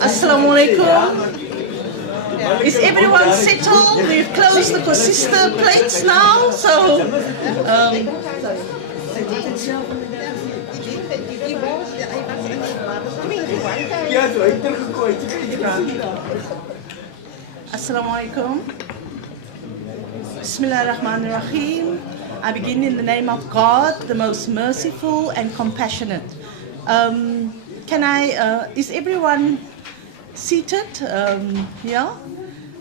Assalamu alaikum. Is everyone settled? We've closed the consister plates now, so Assalamu alaikum. Bismillahirrahmanirrahim. I begin in the name of God, the most merciful and compassionate. Is everyone seated? Yeah.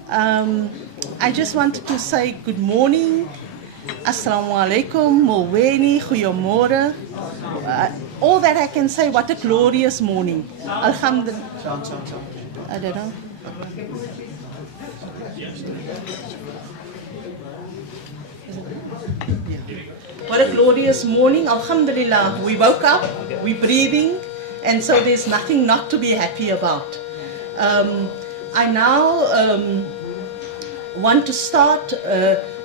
I just wanted to say good morning. Assalamu alaikum, Mulweni, Goeiemorgen. All that I can say, what a glorious morning. Alhamdulillah. I don't know. What a glorious morning. Alhamdulillah. We woke up, we're breathing, and so there's nothing not to be happy about. I now want to start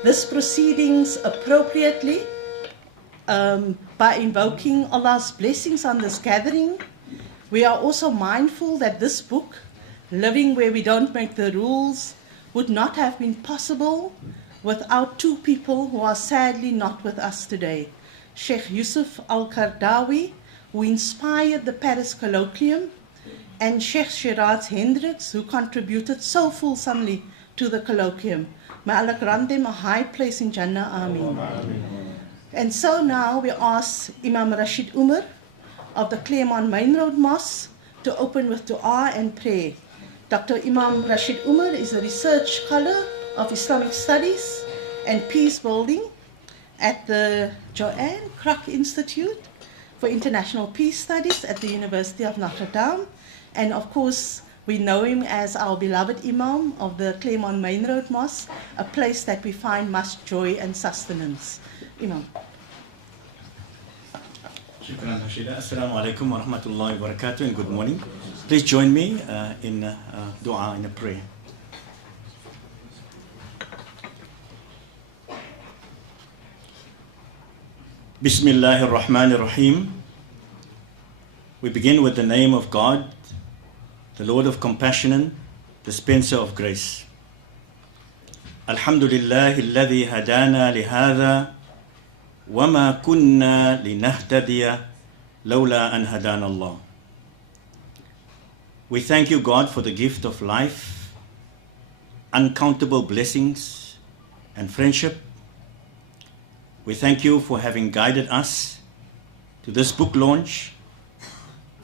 this proceedings appropriately by invoking Allah's blessings on this gathering. We are also mindful that this book, Living Where We Don't Make the Rules, would not have been possible without two people who are sadly not with us today. Sheikh Yusuf Al-Qardawi, who inspired the Paris Colloquium, and Sheikh Hendricks, who contributed so fulsomely to the colloquium. May Allah grant them a high place in Jannah, Ameen. And so now we ask Imam Rashid Umar of the Claremont Main Road Mosque to open with dua and prayer. Dr. Imam Rashid Umar is a research scholar of Islamic Studies and Peace Building at the Joanne Kroc Institute for International Peace Studies at the University of Notre Dame. And of course, we know him as our beloved Imam of the Claremont Main Road Mosque, a place that we find much joy and sustenance. Imam. Shukran Hashida. Assalamu alaikum wa rahmatullahi wa barakatuh and good morning. Please join me in dua, in a prayer. Bismillahir Rahmanir Rahim. We begin with the name of God, the Lord of compassion, dispenser of grace. Alhamdulillahi alladhi hadana lihadha wa ma kunna linahtadiya lawla an hadana Allah. We thank you, God, for the gift of life, uncountable blessings and friendship. We thank you for having guided us to this book launch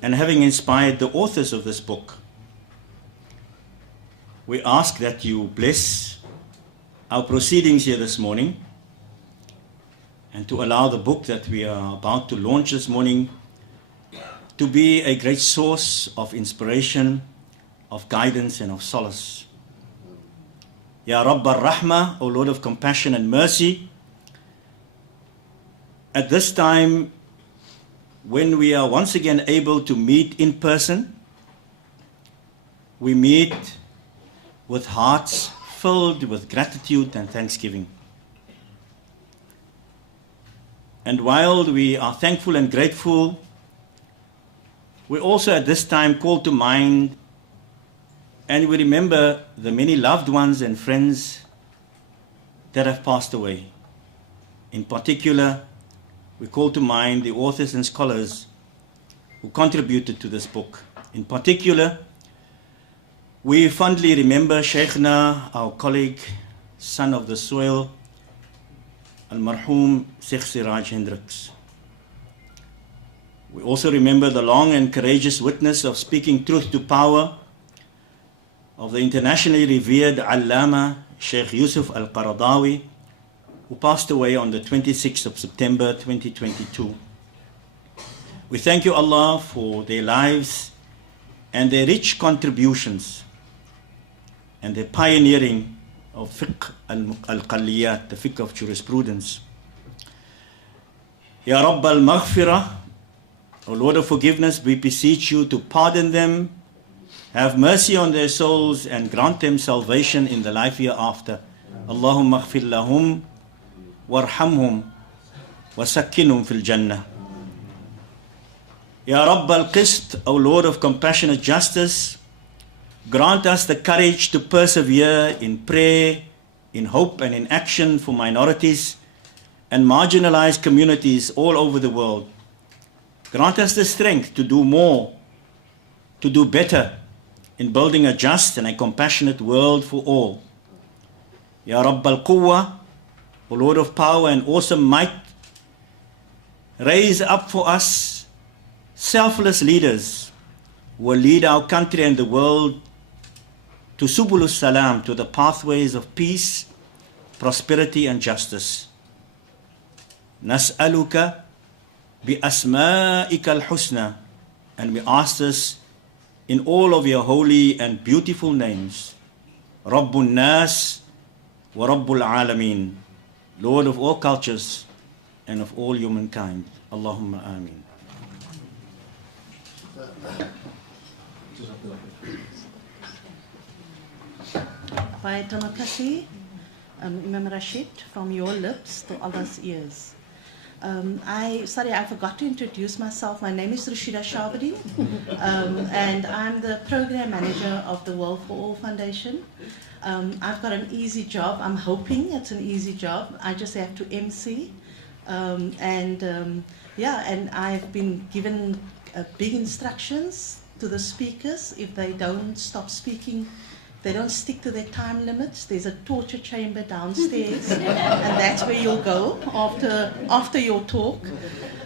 and having inspired the authors of this book. We ask that you bless our proceedings here this morning and to allow the book that we are about to launch this morning to be a great source of inspiration, of guidance and of solace. Ya Rabb al-Rahmah, O Lord of compassion and mercy, at this time when we are once again able to meet in person, we meet with hearts filled with gratitude and thanksgiving. And while we are thankful and grateful, we also at this time call to mind and we remember the many loved ones and friends that have passed away. In particular, we call to mind the authors and scholars who contributed to this book. In particular, we fondly remember Sheikhna, our colleague, son of the soil, Al-Marhoom Sheikh Hendricks. We also remember the long and courageous witness of speaking truth to power of the internationally revered Allama Sheikh Yusuf Al-Qardawi, who passed away on the 26th of September 2022. We thank you, Allah, for their lives and their rich contributions and their pioneering of fiqh al-qalliyat, the fiqh of jurisprudence. Ya Rabb al-Maghfirah, O Lord of forgiveness, we beseech you to pardon them, have mercy on their souls and grant them salvation in the life hereafter. Allahumma aghfir lahum warhamhum wasakkinhum fil jannah. Ya Rabb al-Qist, O Lord of compassionate justice, grant us the courage to persevere in prayer, in hope and in action for minorities and marginalized communities all over the world. Grant us the strength to do more, to do better in building a just and a compassionate world for all. Ya Rabb al-Quwwa, O Lord of power and awesome might, raise up for us selfless leaders who will lead our country and the world to Subulus Salam, to the pathways of peace, prosperity and justice. Nas'aluka bi asma'ika al-husna, and we ask this in all of your holy and beautiful names. Rabbun Nas wa Rabbul Alameen, Lord of all cultures and of all humankind. Allahumma ameen. By Tamakasi, Imam Rashid, from your lips to Allah's ears. I forgot to introduce myself. My name is Rashida Shabadi, and I'm the program manager of the World for All Foundation. I've got an easy job. I'm hoping it's an easy job. I just have to MC. And I've been given big instructions to the speakers. If they don't stop speaking, they don't stick to their time limits, there's a torture chamber downstairs, and that's where you'll go after your talk.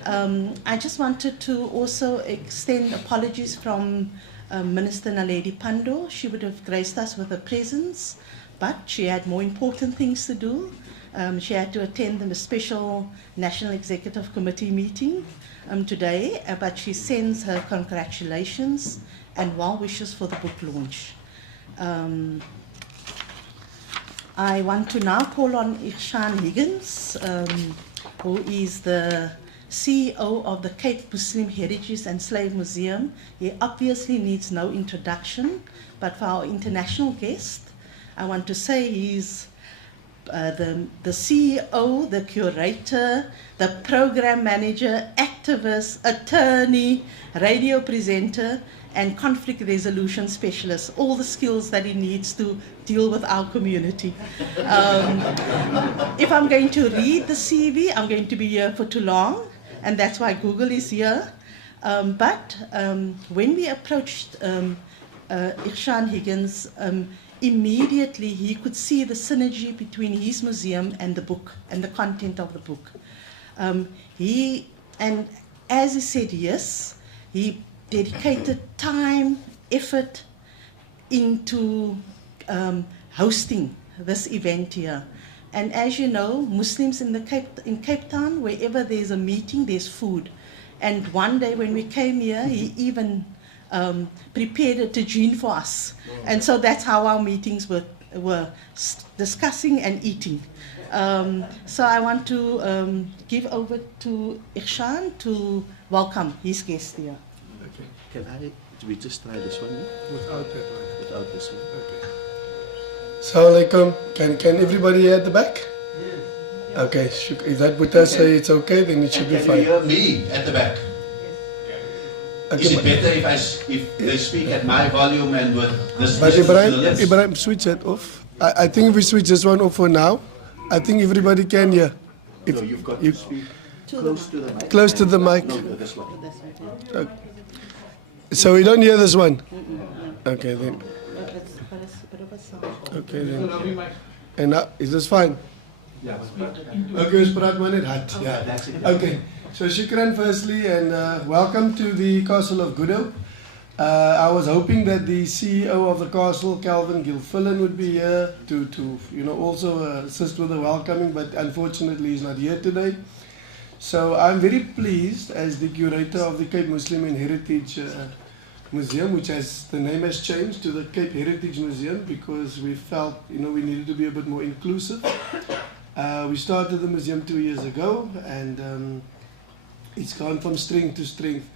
I just wanted to also extend apologies from Minister Naledi Pandor. She would have graced us with her presence, but she had more important things to do. She had to attend the special National Executive Committee meeting today, but she sends her congratulations and well wishes for the book launch. I want to now call on Ihsan Higgins, who is the CEO of the Cape Muslim Heritage and Slave Museum. He obviously needs no introduction, but for our international guest, I want to say he's the CEO, the curator, the program manager, activist, attorney, radio presenter, and conflict resolution specialist, all the skills that he needs to deal with our community. If I'm going to read the CV, I'm going to be here for too long, and that's why Google is here. But when we approached Ihsan Higgins, immediately he could see the synergy between his museum and the book, and the content of the book. And as he said yes, he dedicated time, effort into hosting this event here. And as you know, Muslims in Cape Town, wherever there's a meeting, there's food. And one day when we came here, he even prepared a tagine for us. And so that's how our meetings were discussing and eating. So I want to give over to Ihsan to welcome his guest here. Can we just try this one? Without that one. Without this one. Okay. Assalamu alaikum. Can everybody hear at the back? Yeah. Okay. If that Buddha say it's okay, then it should be fine. Can you hear me at the back? Okay, is it better if they speak at my volume and with this? But Ebrahim, switch it off. I think if we switch this one off for now, I think everybody can hear. So you've got to speak close to the mic. Close to the mic. No, this one. Okay. So we don't hear this one? Okay then. Okay then. And now, is this fine? Yeah. Okay, ons praat maar net hard. Yeah. That's it. Okay. So shukran firstly, and welcome to the Castle of Good Hope. I was hoping that the CEO of the castle, Calvin Gilfillan, would be here to also assist with the welcoming, but unfortunately he's not here today. So I'm very pleased as the curator of the Cape Muslim and Heritage Museum, which the name has changed to the Cape Heritage Museum because we felt we needed to be a bit more inclusive. We started the museum 2 years ago, and it's gone from strength to strength.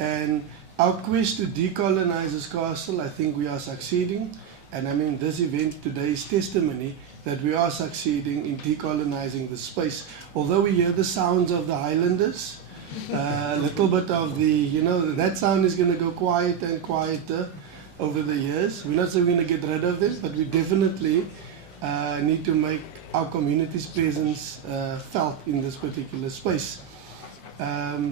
And our quest to decolonize this castle, I think we are succeeding. And I mean, this event today is testimony that we are succeeding in decolonizing the space. Although we hear the sounds of the Highlanders, A little bit of the, that sound is going to go quieter and quieter over the years. We're not saying we're going to get rid of this, but we definitely need to make our community's presence felt in this particular space.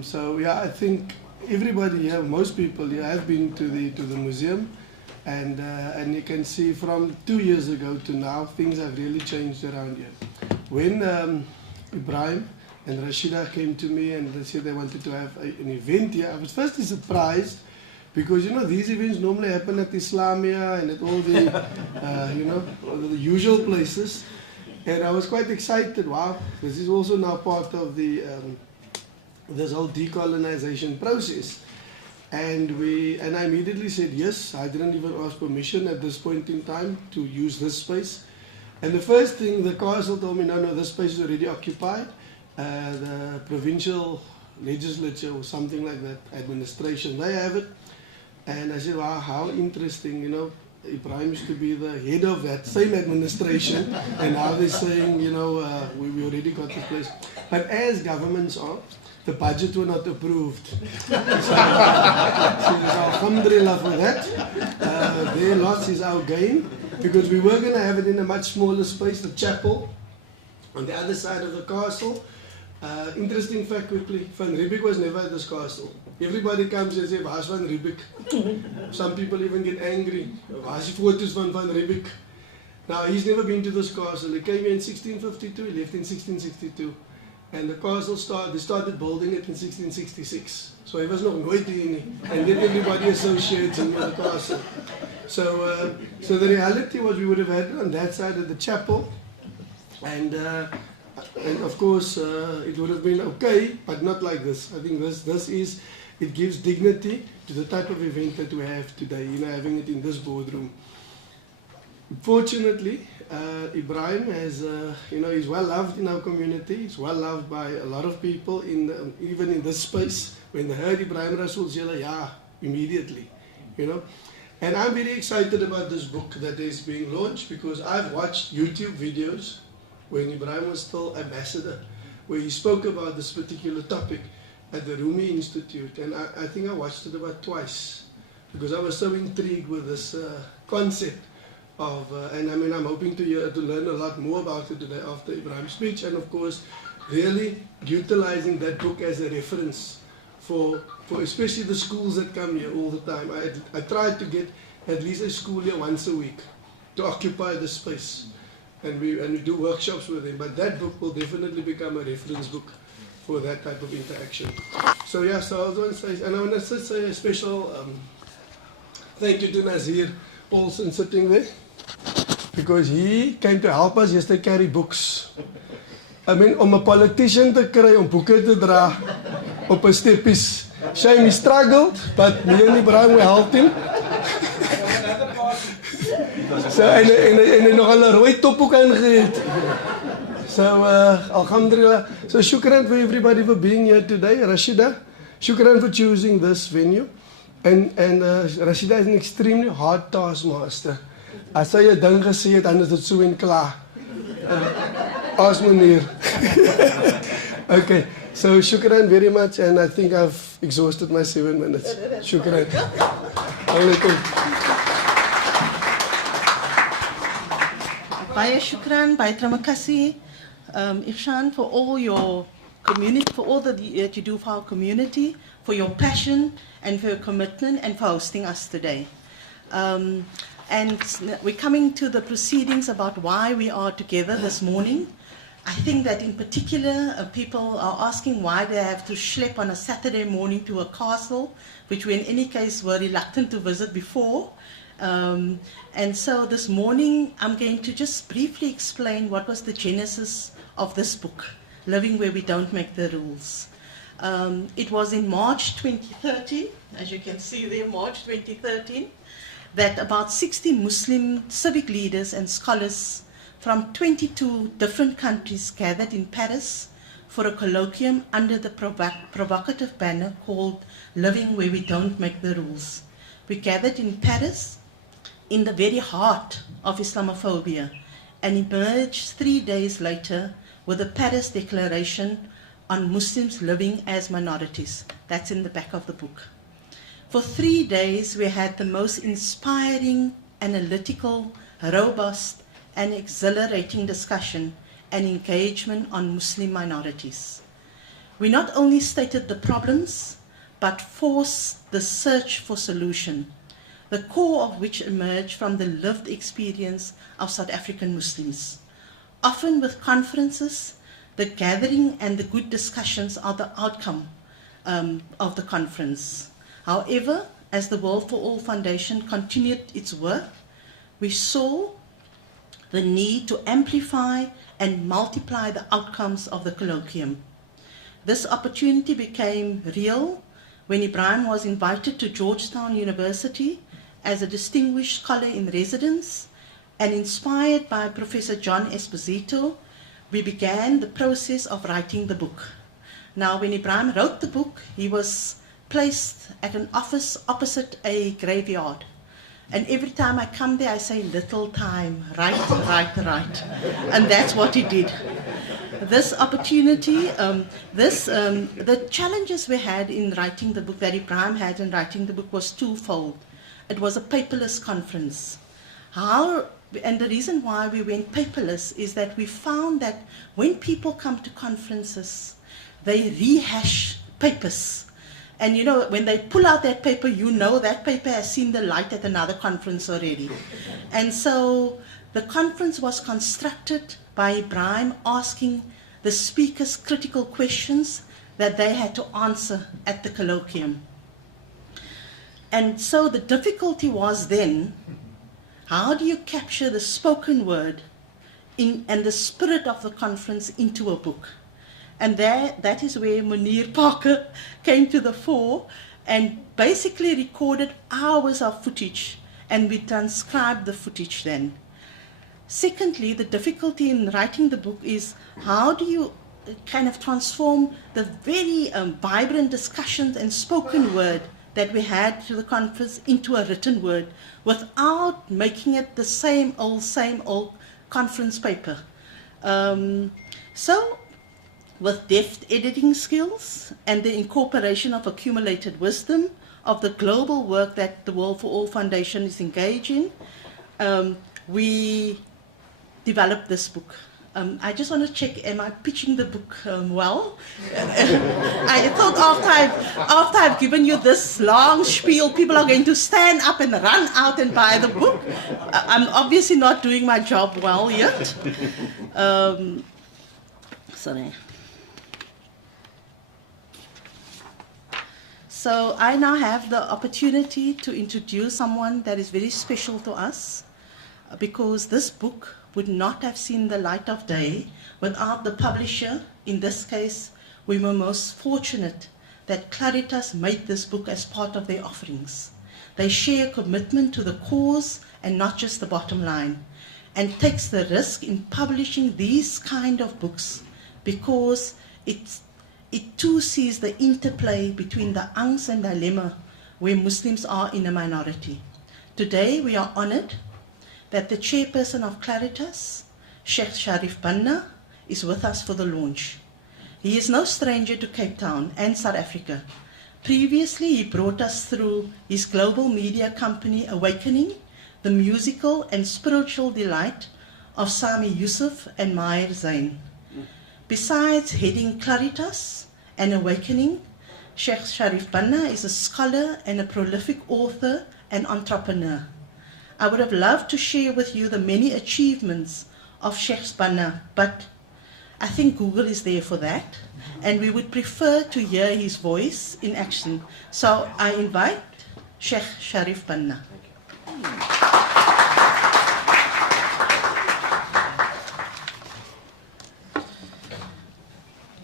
So yeah, I think everybody here, most people here, have been to the museum, and you can see from 2 years ago to now, things have really changed around here. When Ebrahim and Rashida came to me and they said they wanted to have an event here, I was firstly surprised because these events normally happen at Islamia and at all the all the usual places, and I was quite excited. Wow, this is also now part of the this whole decolonization process. And I immediately said yes. I didn't even ask permission at this point in time to use this space. And the first thing the council told me, no, this space is already occupied. The provincial legislature or something like that, administration, they have it. And I said, wow, how interesting, Ebrahim used to be the head of that same administration, and now they're saying, we already got this place. But as governments are, the budget were not approved. So alhamdulillah for that. Their loss is our gain, because we were going to have it in a much smaller space, the chapel, on the other side of the castle. Interesting fact quickly, Van Riebeeck was never at this castle. Everybody comes and says, "Waar's Van Riebeeck?" Some people even get angry. "Waar's die foto's van Van Riebeeck?" Now, he's never been to this castle. He came here in 1652, he left in 1662. And the castle they started building it in 1666. So he was nog nooit hier nie. And then everybody associates him with the castle. So the reality was we would have had it on that side of the chapel. And of course, it would have been okay, but not like this. I think it gives dignity to the type of event that we have today, having it in this boardroom. Fortunately, Ebrahim he's well loved in our community. He's well loved by a lot of people, even in this space. When they heard Ebrahim Rasool, yeah, immediately, And I'm very excited about this book that is being launched, because I've watched YouTube videos when Ebrahim was still ambassador, where he spoke about this particular topic at the Rumi Institute, and I think I watched it about twice, because I was so intrigued with this concept of, and I'm hoping to learn a lot more about it today after Ebrahim's speech, and of course, really utilizing that book as a reference for especially the schools that come here all the time. I try to get at least a school here once a week to occupy the space. And we do workshops with them, but that book will definitely become a reference book for that type of interaction. So yeah, so I was going to say, and I want to say a special thank you to Nazir Paulson sitting there, because he came to help us yesterday carry books. I mean, om 'n politician te kry om boeke te dra op 'n steppies. Shame he struggled, but me and Ebrahim will help him. So, en nog een rooi topboek aangegeven. So, alhamdulillah. So, shukran for everybody for being here today. Rashida, shukran for choosing this venue. And Rashida is an extremely hard taskmaster. As sy 'n ding gesê het, dan is dit so en klaar. As meneer. Okay, so shukran very much, and I think I've exhausted my 7 minutes. Shukran. Alaikum. Baie shukran, baie terima kasih, Ihsan, for all your community, for all that you do for our community, for your passion and for your commitment, and for hosting us today. And we're coming to the proceedings about why we are together this morning. I think that in particular, people are asking why they have to schlep on a Saturday morning to a castle, which we in any case were reluctant to visit before. And so this morning, I'm going to just briefly explain what was the genesis of this book, Living Where We Don't Make the Rules. It was in March 2013, as you can see there, March 2013, that about 60 Muslim civic leaders and scholars from 22 different countries gathered in Paris for a colloquium under the provocative banner called Living Where We Don't Make the Rules. We gathered in Paris in the very heart of Islamophobia and emerged 3 days later with the Paris Declaration on Muslims living as minorities. That's in the back of the book. For 3 days, we had the most inspiring, analytical, robust, and exhilarating discussion and engagement on Muslim minorities. We not only stated the problems, but forced the search for solution, the core of which emerged from the lived experience of South African Muslims. Often with conferences, the gathering and the good discussions are the outcome of the conference. However, as the World for All Foundation continued its work, we saw the need to amplify and multiply the outcomes of the colloquium. This opportunity became real when Ebrahim was invited to Georgetown University as a distinguished scholar in residence, and inspired by Professor John Esposito, we began the process of writing the book. Now, when Ebrahim wrote the book, he was placed at an office opposite a graveyard. And every time I come there, I say, little time, write. And that's what he did. This opportunity, the challenges we had in writing the book, that Ebrahim had in writing the book, was twofold. It was a paperless conference. And the reason why we went paperless is that we found that when people come to conferences, they rehash papers. And you know, when they pull out that paper, you know that paper has seen the light at another conference already. And so the conference was constructed by Ebrahim asking the speakers critical questions that they had to answer at the colloquium. And so the difficulty was then, how do you capture the spoken word and the spirit of the conference into a book? And that is where Munir Parker came to the fore and basically recorded hours of footage, and we transcribed the footage then. Secondly, the difficulty in writing the book is how do you kind of transform the very vibrant discussions and spoken word that we had to the conference into a written word without making it the same old conference paper. So, with deft editing skills and the incorporation of accumulated wisdom of the global work that the World for All Foundation is engaged in, we developed this book. I just want to check, am I pitching the book well? I thought after I've given you this long spiel, people are going to stand up and run out and buy the book. I'm obviously not doing my job well yet. Sorry. So I now have the opportunity to introduce someone that is very special to us, because this book would not have seen the light of day without the publisher. In this case, we were most fortunate that Claritas made this book as part of their offerings. They share commitment to the cause and not just the bottom line, and takes the risk in publishing these kind of books because it too sees the interplay between the angst and dilemma where Muslims are in a minority. Today we are honored that the chairperson of Claritas, Sheikh Sharif Banna, is with us for the launch. He is no stranger to Cape Town and South Africa. Previously, he brought us through his global media company Awakening, the musical and spiritual delight of Sami Yusuf and Maher Zain. Besides heading Claritas and Awakening, Sheikh Sharif Banna is a scholar and a prolific author and entrepreneur. I would have loved to share with you the many achievements of Sheikh Banna, but I think Google is there for that, and we would prefer to hear his voice in action. So I invite Sheikh Sharif Banna.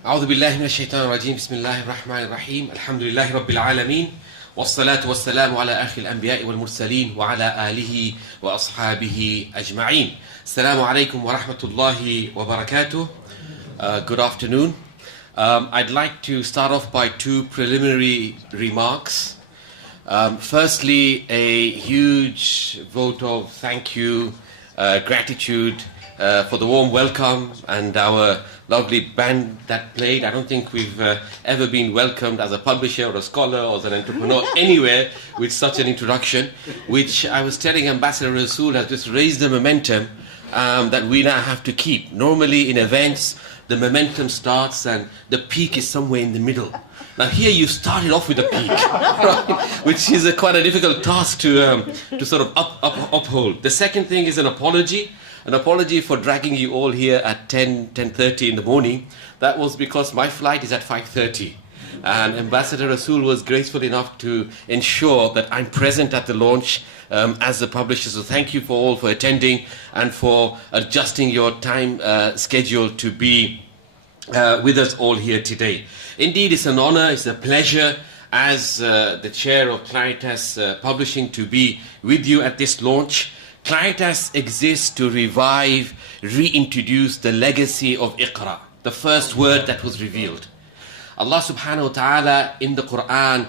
أعوذ بالله من الشيطان الرجيم بسم الله الرحمن الرحيم الحمد لله رب العالمين والصلاة والسلام على آخر الأنبياء والمرسلين وعلى آله وأصحابه أجمعين. السلام عليكم ورحمة الله وبركاته. Good afternoon. I'd like to start off by two preliminary remarks. Firstly, a huge vote of thank you, gratitude for the warm welcome and our lovely band that played. I don't think we've ever been welcomed as a publisher or a scholar or as an entrepreneur anywhere with such an introduction, which I was telling Ambassador Rasool has just raised the momentum that we now have to keep. Normally in events, the momentum starts and the peak is somewhere in the middle. Now here you started off with a peak, right? Which is quite a difficult task to sort of uphold. The second thing is an apology for dragging you all here at 10:30 in the morning. That was because my flight is at 5:30. And Ambassador Rasool was graceful enough to ensure that I'm present at the launch as the publisher. So thank you all for attending and for adjusting your time schedule to be with us all here today. Indeed, it's an honor, it's a pleasure as the chair of Claritas Publishing to be with you at this launch. Claritas exists to revive, reintroduce the legacy of Iqra, the first word that was revealed. Allah subhanahu wa ta'ala in the Quran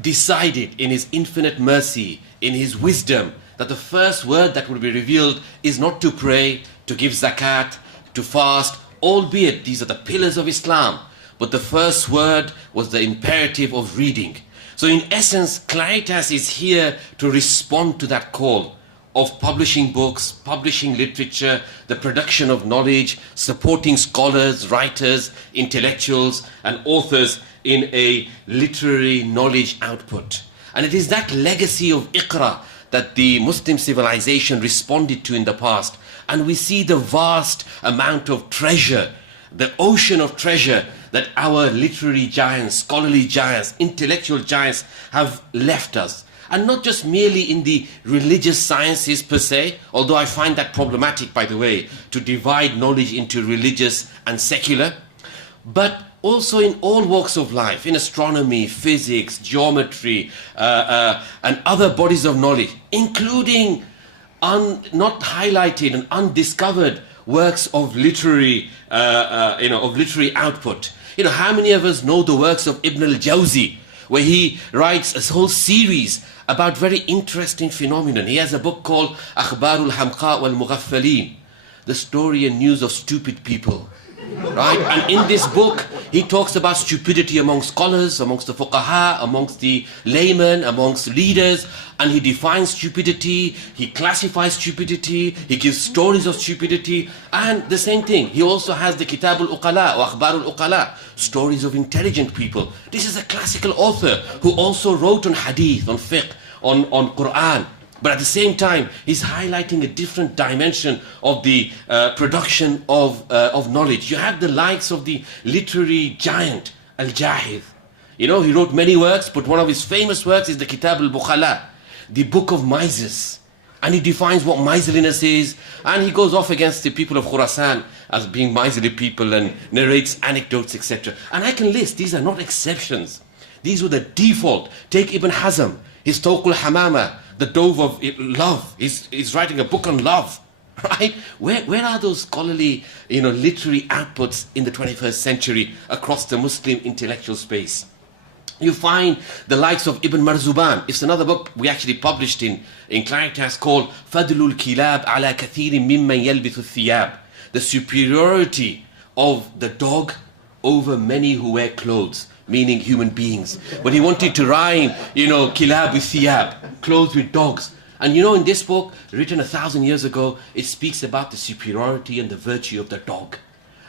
decided in His infinite mercy, in His wisdom, that the first word that will be revealed is not to pray, to give zakat, to fast, albeit these are the pillars of Islam. But the first word was the imperative of reading. So in essence, Claritas is here to respond to that call of publishing books, publishing literature, the production of knowledge, supporting scholars, writers, intellectuals, and authors in a literary knowledge output. And it is that legacy of Iqra that the Muslim civilization responded to in the past. And we see the vast amount of treasure, the ocean of treasure that our literary giants, scholarly giants, intellectual giants have left us. And not just merely in the religious sciences per se, although I find that problematic, by the way, to divide knowledge into religious and secular, but also in all walks of life, in astronomy, physics, geometry, and other bodies of knowledge, including not highlighted and undiscovered works of literary, of literary output. You know, how many of us know the works of Ibn al-Jawzi, where he writes a whole series about very interesting phenomenon. He has a book called Akhbarul Hamqa wal Mughaffalin, the story and news of stupid people. Right? And in this book, he talks about stupidity among scholars, amongst the fuqaha, amongst the laymen, amongst leaders, and he defines stupidity, he classifies stupidity, he gives stories of stupidity, and the same thing. He also has the Kitab al-Uqala or Akhbar al-Uqala, stories of intelligent people. This is a classical author who also wrote on hadith, on fiqh, on Quran. But at the same time, he's highlighting a different dimension of the production of knowledge. You have the likes of the literary giant, Al-Jahid. You know, he wrote many works, but one of his famous works is the Kitab al-Bukhala, the book of misers. And he defines what miserliness is, and he goes off against the people of Khurasan as being miserly people and narrates anecdotes, etc. And I can list, these are not exceptions. These were the default. Take Ibn Hazm, his Tawqul Hamama, the dove of love. He's writing a book on love, right? Where are those scholarly, literary outputs in the 21st century across the Muslim intellectual space? You find the likes of Ibn Marzuban. It's another book we actually published in Claritas called Fadlul Kilab ala kathirin mimman yalbithu thiyab. The superiority of the dog over many who wear clothes, meaning human beings. But he wanted to rhyme, kilab with thiyab, clothes with dogs. And in this book, written 1,000 years ago, it speaks about the superiority and the virtue of the dog,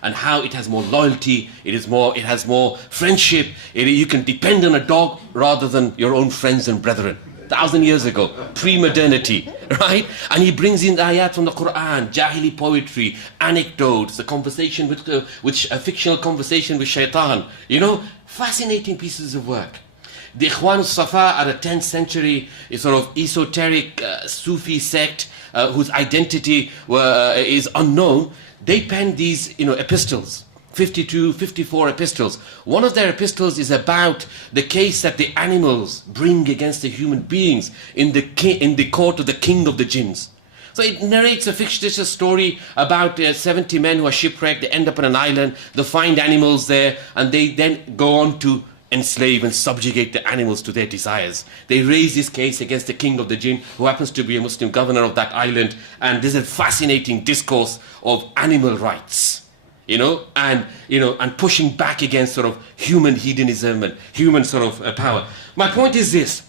and how it has more loyalty, it has more friendship. You can depend on a dog rather than your own friends and brethren. 1,000 years ago, pre-modernity, right? And he brings in the ayat from the Quran, Jahili poetry, anecdotes, the conversation with a fictional conversation with shaitan. Fascinating pieces of work. The Ikhwan al-Safa are a 10th century sort of esoteric Sufi sect whose identity is unknown. They penned these epistles, 52, 54 epistles. One of their epistles is about the case that the animals bring against the human beings in the court of the king of the jinns. So it narrates a fictitious story about 70 men who are shipwrecked. They end up on an island, they find animals there, and they then go on to enslave and subjugate the animals to their desires. They raise this case against the king of the jinn, who happens to be a Muslim governor of that island, and there's a fascinating discourse of animal rights, and pushing back against sort of human hedonism and human sort of power. My point is this.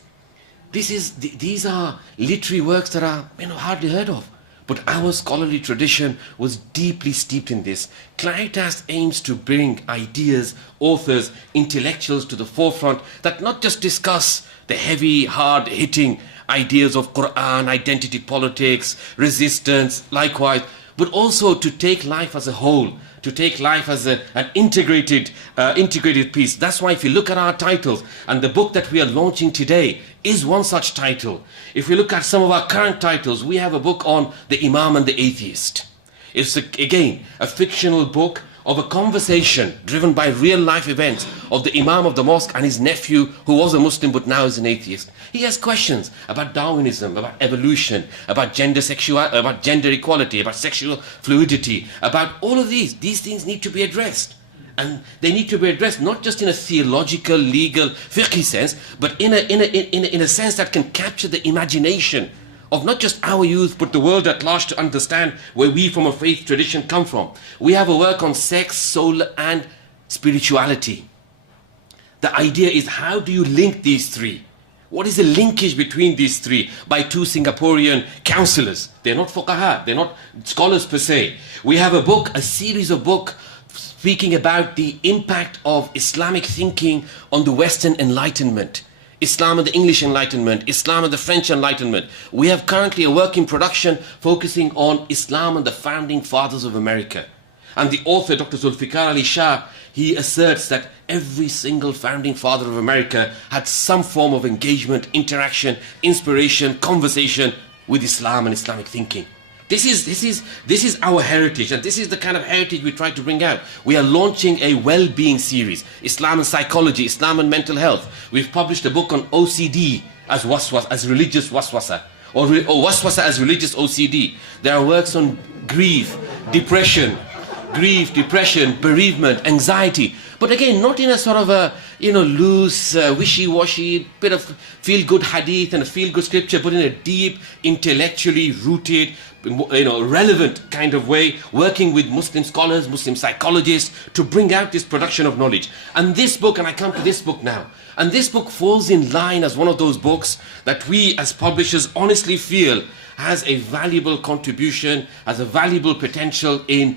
These are literary works that are hardly heard of. But our scholarly tradition was deeply steeped in this. Claritas aims to bring ideas, authors, intellectuals to the forefront that not just discuss the heavy, hard-hitting ideas of Quran, identity politics, resistance, likewise, but also to take life as a whole, to take life as an integrated piece. That's why if you look at our titles, and the book that we are launching today is one such title. If we look at some of our current titles, we have a book on the Imam and the Atheist. It's again a fictional book of a conversation driven by real life events of the Imam of the mosque and his nephew, who was a Muslim but now is an atheist. He has questions about Darwinism, about evolution, about gender equality, about sexual fluidity, about all of these. These things need to be addressed. And they need to be addressed not just in a theological, legal, fiqhi sense, but in a sense that can capture the imagination of not just our youth, but the world at large, to understand where we from a faith tradition come from. We have a work on sex, soul, and spirituality. The idea is, how do you link these three? What is the linkage between these three? By two Singaporean counselors. They're not fuqaha, they're not scholars per se. We have a series of books speaking about the impact of Islamic thinking on the Western Enlightenment. Islam and the English Enlightenment, Islam and the French Enlightenment. We have currently a work in production focusing on Islam and the founding fathers of America. And the author, Dr. Zulfikar Ali Shah, he asserts that every single founding father of America had some form of engagement, interaction, inspiration, conversation with Islam and Islamic thinking. This is our heritage, and this is the kind of heritage we try to bring out. We are launching a well-being series, Islam and psychology, Islam and mental health. We've published a book on OCD as religious waswasa, or waswasa as religious OCD. There are works on grief, depression, bereavement, anxiety. But again, not in a sort of a loose, wishy-washy bit of feel-good hadith and a feel-good scripture, but in a deep, intellectually rooted, relevant kind of way, working with Muslim scholars, Muslim psychologists to bring out this production of knowledge. And this book, and I come to this book now, and this book falls in line as one of those books that we as publishers honestly feel has a valuable contribution, has a valuable potential in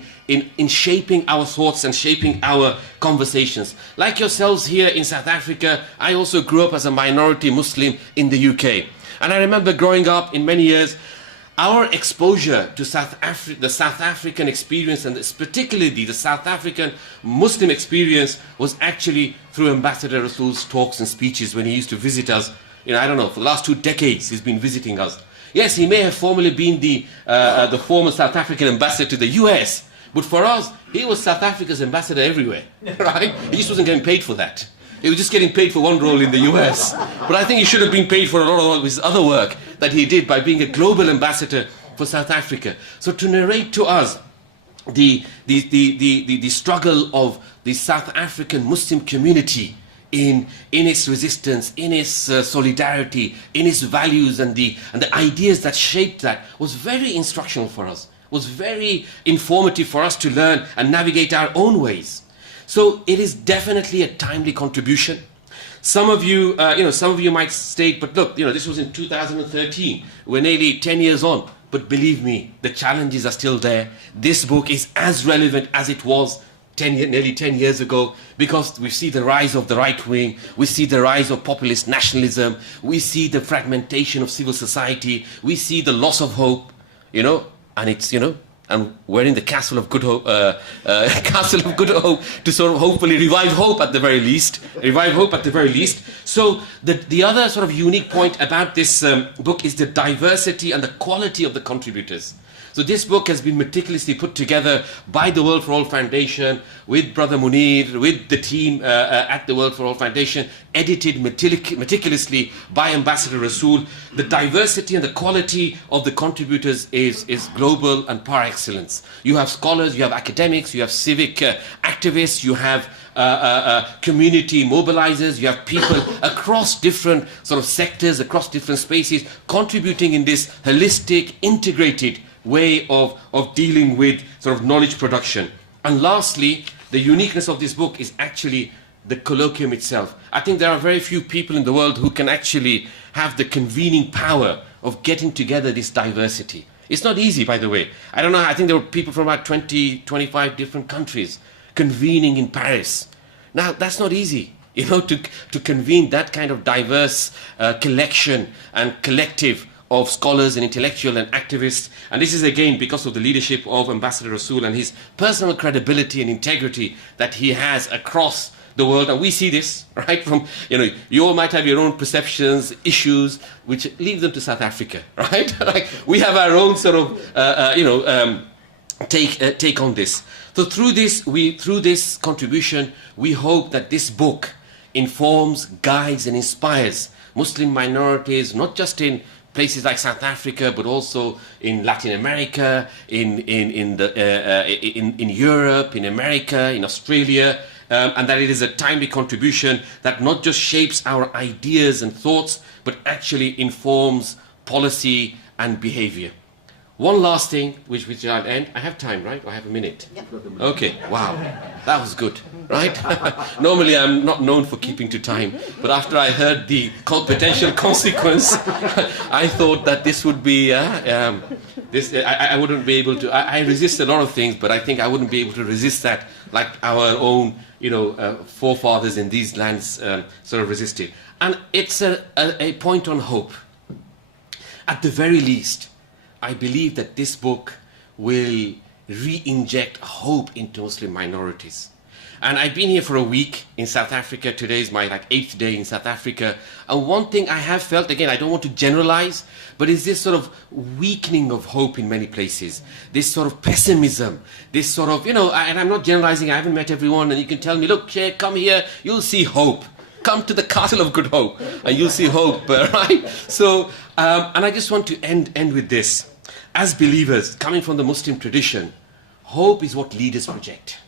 shaping our thoughts and shaping our conversations. Like yourselves here in South Africa, I also grew up as a minority Muslim in the UK. And I remember growing up in many years, our exposure to the South African experience, and particularly the South African Muslim experience, was actually through Ambassador Rasool's talks and speeches when he used to visit us. For the last 2 decades he's been visiting us. Yes, he may have formerly been the former South African ambassador to the US, but for us, he was South Africa's ambassador everywhere, right? He just wasn't getting paid for that. He was just getting paid for one role in the US. But I think he should have been paid for a lot of his other work that he did by being a global ambassador for South Africa. So to narrate to us the struggle of the South African Muslim community in its resistance, in its solidarity, in its values, and the ideas that shaped that was very instructional for us, was very informative for us to learn and navigate our own ways. So it is definitely a timely contribution. Some of you might state, but look, this was in 2013. We're nearly 10 years on. But believe me, the challenges are still there. This book is as relevant as it was nearly 10 years ago, because we see the rise of the right wing, we see the rise of populist nationalism, we see the fragmentation of civil society, we see the loss of hope, and it's, and we're in the castle of good hope, to sort of hopefully revive hope at the very least. So the other sort of unique point about this book is the diversity and the quality of the contributors. So this book has been meticulously put together by the World for All Foundation, with Brother Munir, with the team at the World for All Foundation, edited meticulously by Ambassador Rasool. The diversity and the quality of the contributors is global and par excellence. You have scholars, you have academics, you have civic activists, you have community mobilizers, you have people across different sort of sectors, across different spaces, contributing in this holistic, integrated way of dealing with sort of knowledge production. And lastly, the uniqueness of this book is actually the colloquium itself. I think there are very few people in the world who can actually have the convening power of getting together this diversity. It's not easy, by the way. I don't know, I think there were people from about 20, 25 different countries convening in Paris. Now, that's not easy, you know, to convene that kind of diverse collection and collective of scholars and intellectuals and activists. And this is again because of the leadership of Ambassador Rasool and his personal credibility and integrity that he has across the world. And we see this, right, from, you know, you all might have your own perceptions, issues, which leave them to South Africa, right? Like, we have our own sort of, take on this. So through this contribution, we hope that this book informs, guides, and inspires Muslim minorities, not just in places like South Africa, but also in Latin America, in Europe, in America, in Australia, and that it is a timely contribution that not just shapes our ideas and thoughts, but actually informs policy and behavior. One last thing, which I'll end. I have time, right? Or I have a minute? Yeah. Okay, wow. That was good, right? Normally I'm not known for keeping to time, but after I heard the potential consequence, I thought that this would be, I wouldn't be able to, I resist a lot of things, but I think I wouldn't be able to resist that like our own, forefathers in these lands sort of resisted. And it's a point on hope. At the very least, I believe that this book will re-inject hope into Muslim minorities. And I've been here for a week in South Africa. Today is my 8th day in South Africa. And one thing I have felt, again, I don't want to generalize, but is this sort of weakening of hope in many places. This sort of pessimism, this sort of, and I'm not generalizing, I haven't met everyone, and you can tell me, look, Sheikh, come here, you'll see hope. Come to the Castle of Good Hope, and you'll see hope, right? So, and I just want to end with this. As believers, coming from the Muslim tradition, hope is what leaders project.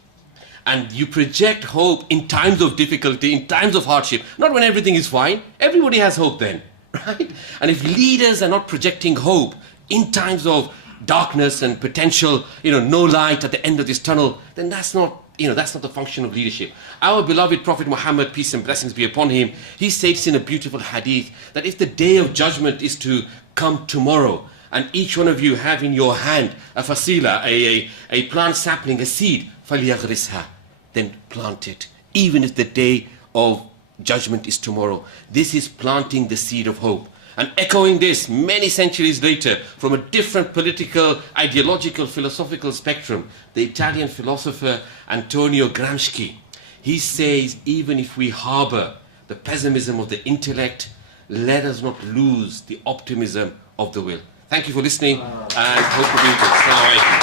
And you project hope in times of difficulty, in times of hardship, not when everything is fine. Everybody has hope then, right? And if leaders are not projecting hope in times of darkness and potential, no light at the end of this tunnel, then that's not the function of leadership. Our beloved Prophet Muhammad, peace and blessings be upon him, he states in a beautiful hadith that if the day of judgment is to come tomorrow, and each one of you have in your hand a fasila, a plant sapling, a seed, فَلْيَغْرِسْهَا, then plant it, even if the day of judgment is tomorrow. This is planting the seed of hope. And echoing this many centuries later from a different political, ideological, philosophical spectrum, the Italian philosopher Antonio Gramsci, he says, even if we harbor the pessimism of the intellect, let us not lose the optimism of the will. Thank you for listening, and hope to be with you. Assalamu alaikum.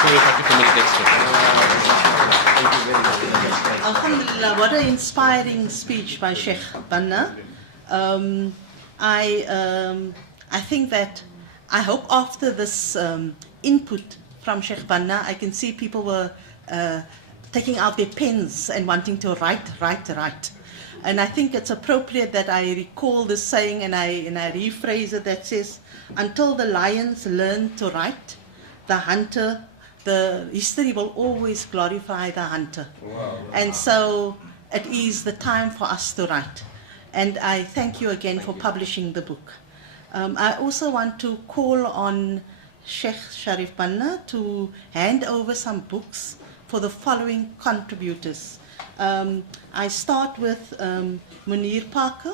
Sorry if I took a minute extra. Alhamdulillah, what an inspiring speech by Sheikh Banna. I think that, I hope after this input from Sheikh Banna, I can see people were taking out their pens and wanting to write. And I think it's appropriate that I recall this saying and I rephrase it that says, until the lions learn to write, the history will always glorify the hunter. Wow. And so it is the time for us to write. And I thank you again for publishing the book. I also want to call on Sheikh Sharif Banna to hand over some books for the following contributors. I start with Munir Parker.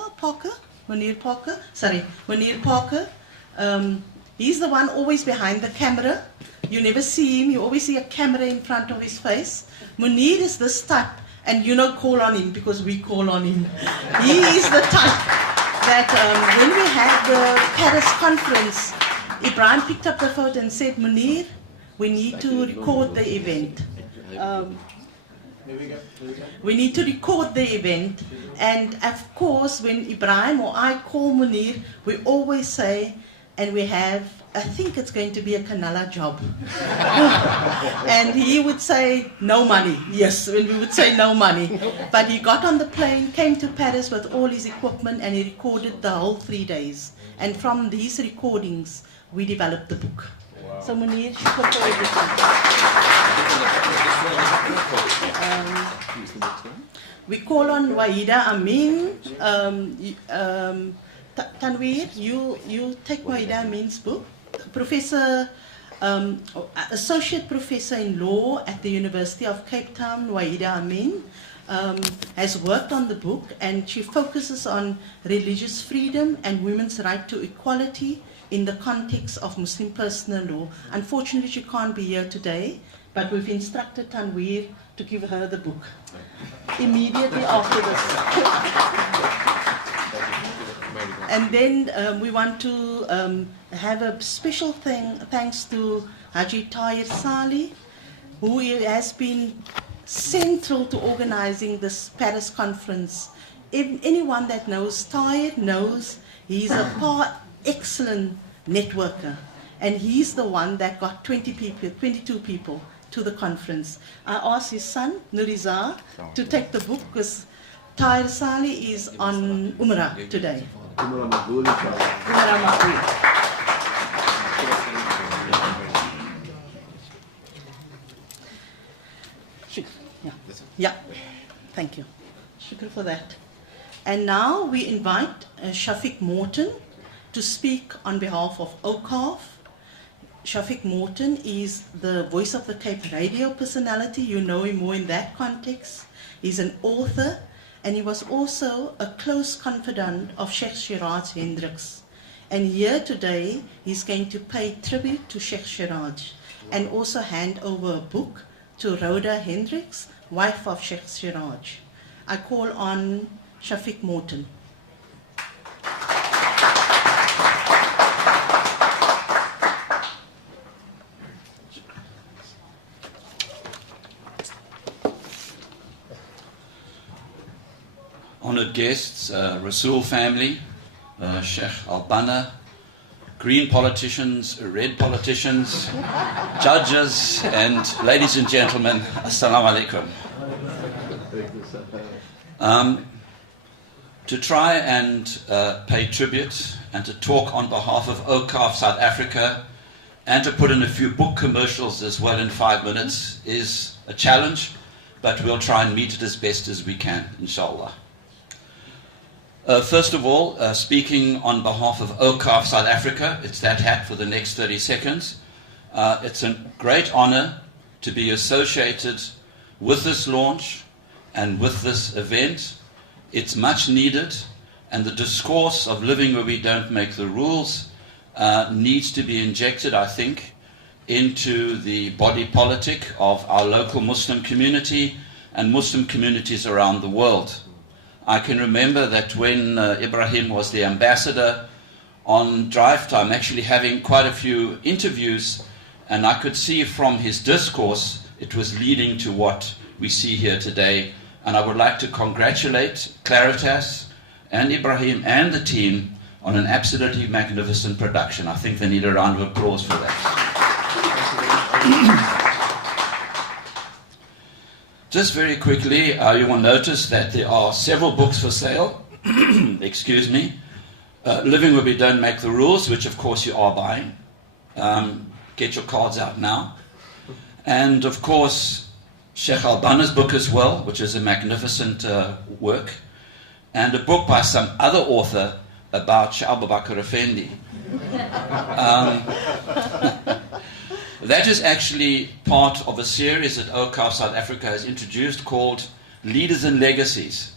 He's the one always behind the camera. You never see him, you always see a camera in front of his face. Munir is this type, and call on him because we call on him. He is the type that when we had the Paris conference, Ebrahim picked up the phone and said, Munir, we need to record the event. We need to record the event. And of course, when Ebrahim or I call Munir, we always say, and we have, I think it's going to be a Canala job. And he would say, no money. Yes, when we would say no money. But he got on the plane, came to Paris with all his equipment, and he recorded the whole 3 days. And from these recordings, we developed the book. Wow. So Munir, shukr for everything. We call on Wahida Amin. Tanweer, you take Wahida Amin's book. Professor, Associate Professor in Law at the University of Cape Town, Wahida Amin, has worked on the book, and she focuses on religious freedom and women's right to equality in the context of Muslim personal law. Unfortunately, she can't be here today, but we've instructed Tanweer to give her the book immediately after this. And then we want to have a special thanks to Haji Tahir Salih, who has been central to organizing this Paris conference. If anyone that knows Tahir knows he's a excellent networker, and he's the one that got 22 people to the conference. I asked his son, Nuriza, to take the book because Tahir Salih is on Umrah today. Umrah Maqbool. Yeah, thank you. Shukr for that. And now we invite Shafiq Morton to speak on behalf of OCAF. Shafiq Morton is the Voice of the Cape radio personality. You know him more in that context. He's an author, and he was also a close confidant of Sheikh Hendricks. And here today, he's going to pay tribute to Sheikh Siraj and also hand over a book to Rhoda Hendricks, wife of Sheikh Siraj. I call on Shafiq Morton. Honored guests, Rasool family, Sheikh Al-Banna, green politicians, red politicians, judges, and ladies and gentlemen, Assalamu alaikum. To try and pay tribute and to talk on behalf of OCAF South Africa and to put in a few book commercials as well in 5 minutes is a challenge, but we'll try and meet it as best as we can, inshallah. First of all, speaking on behalf of OCAF South Africa, it's that hat for the next 30 seconds. It's a great honor to be associated with this launch and with this event. It's much needed, and the discourse of living where we don't make the rules needs to be injected, I think, into the body politic of our local Muslim community and Muslim communities around the world. I can remember that when Ebrahim was the ambassador, on drive time, actually having quite a few interviews, and I could see from his discourse it was leading to what we see here today. And I would like to congratulate Claritas and Ebrahim and the team on an absolutely magnificent production. I think they need a round of applause for that. Just very quickly, you will notice that there are several books for sale. Excuse me. Living Where We Don't Make the Rules, which of course you are buying. Get your cards out now. And of course, Sheikh Al-Banna's book as well, which is a magnificent work. And a book by some other author about Sheikh Abu Bakr Effendi. That is actually part of a series that OCAF South Africa has introduced called Leaders and Legacies.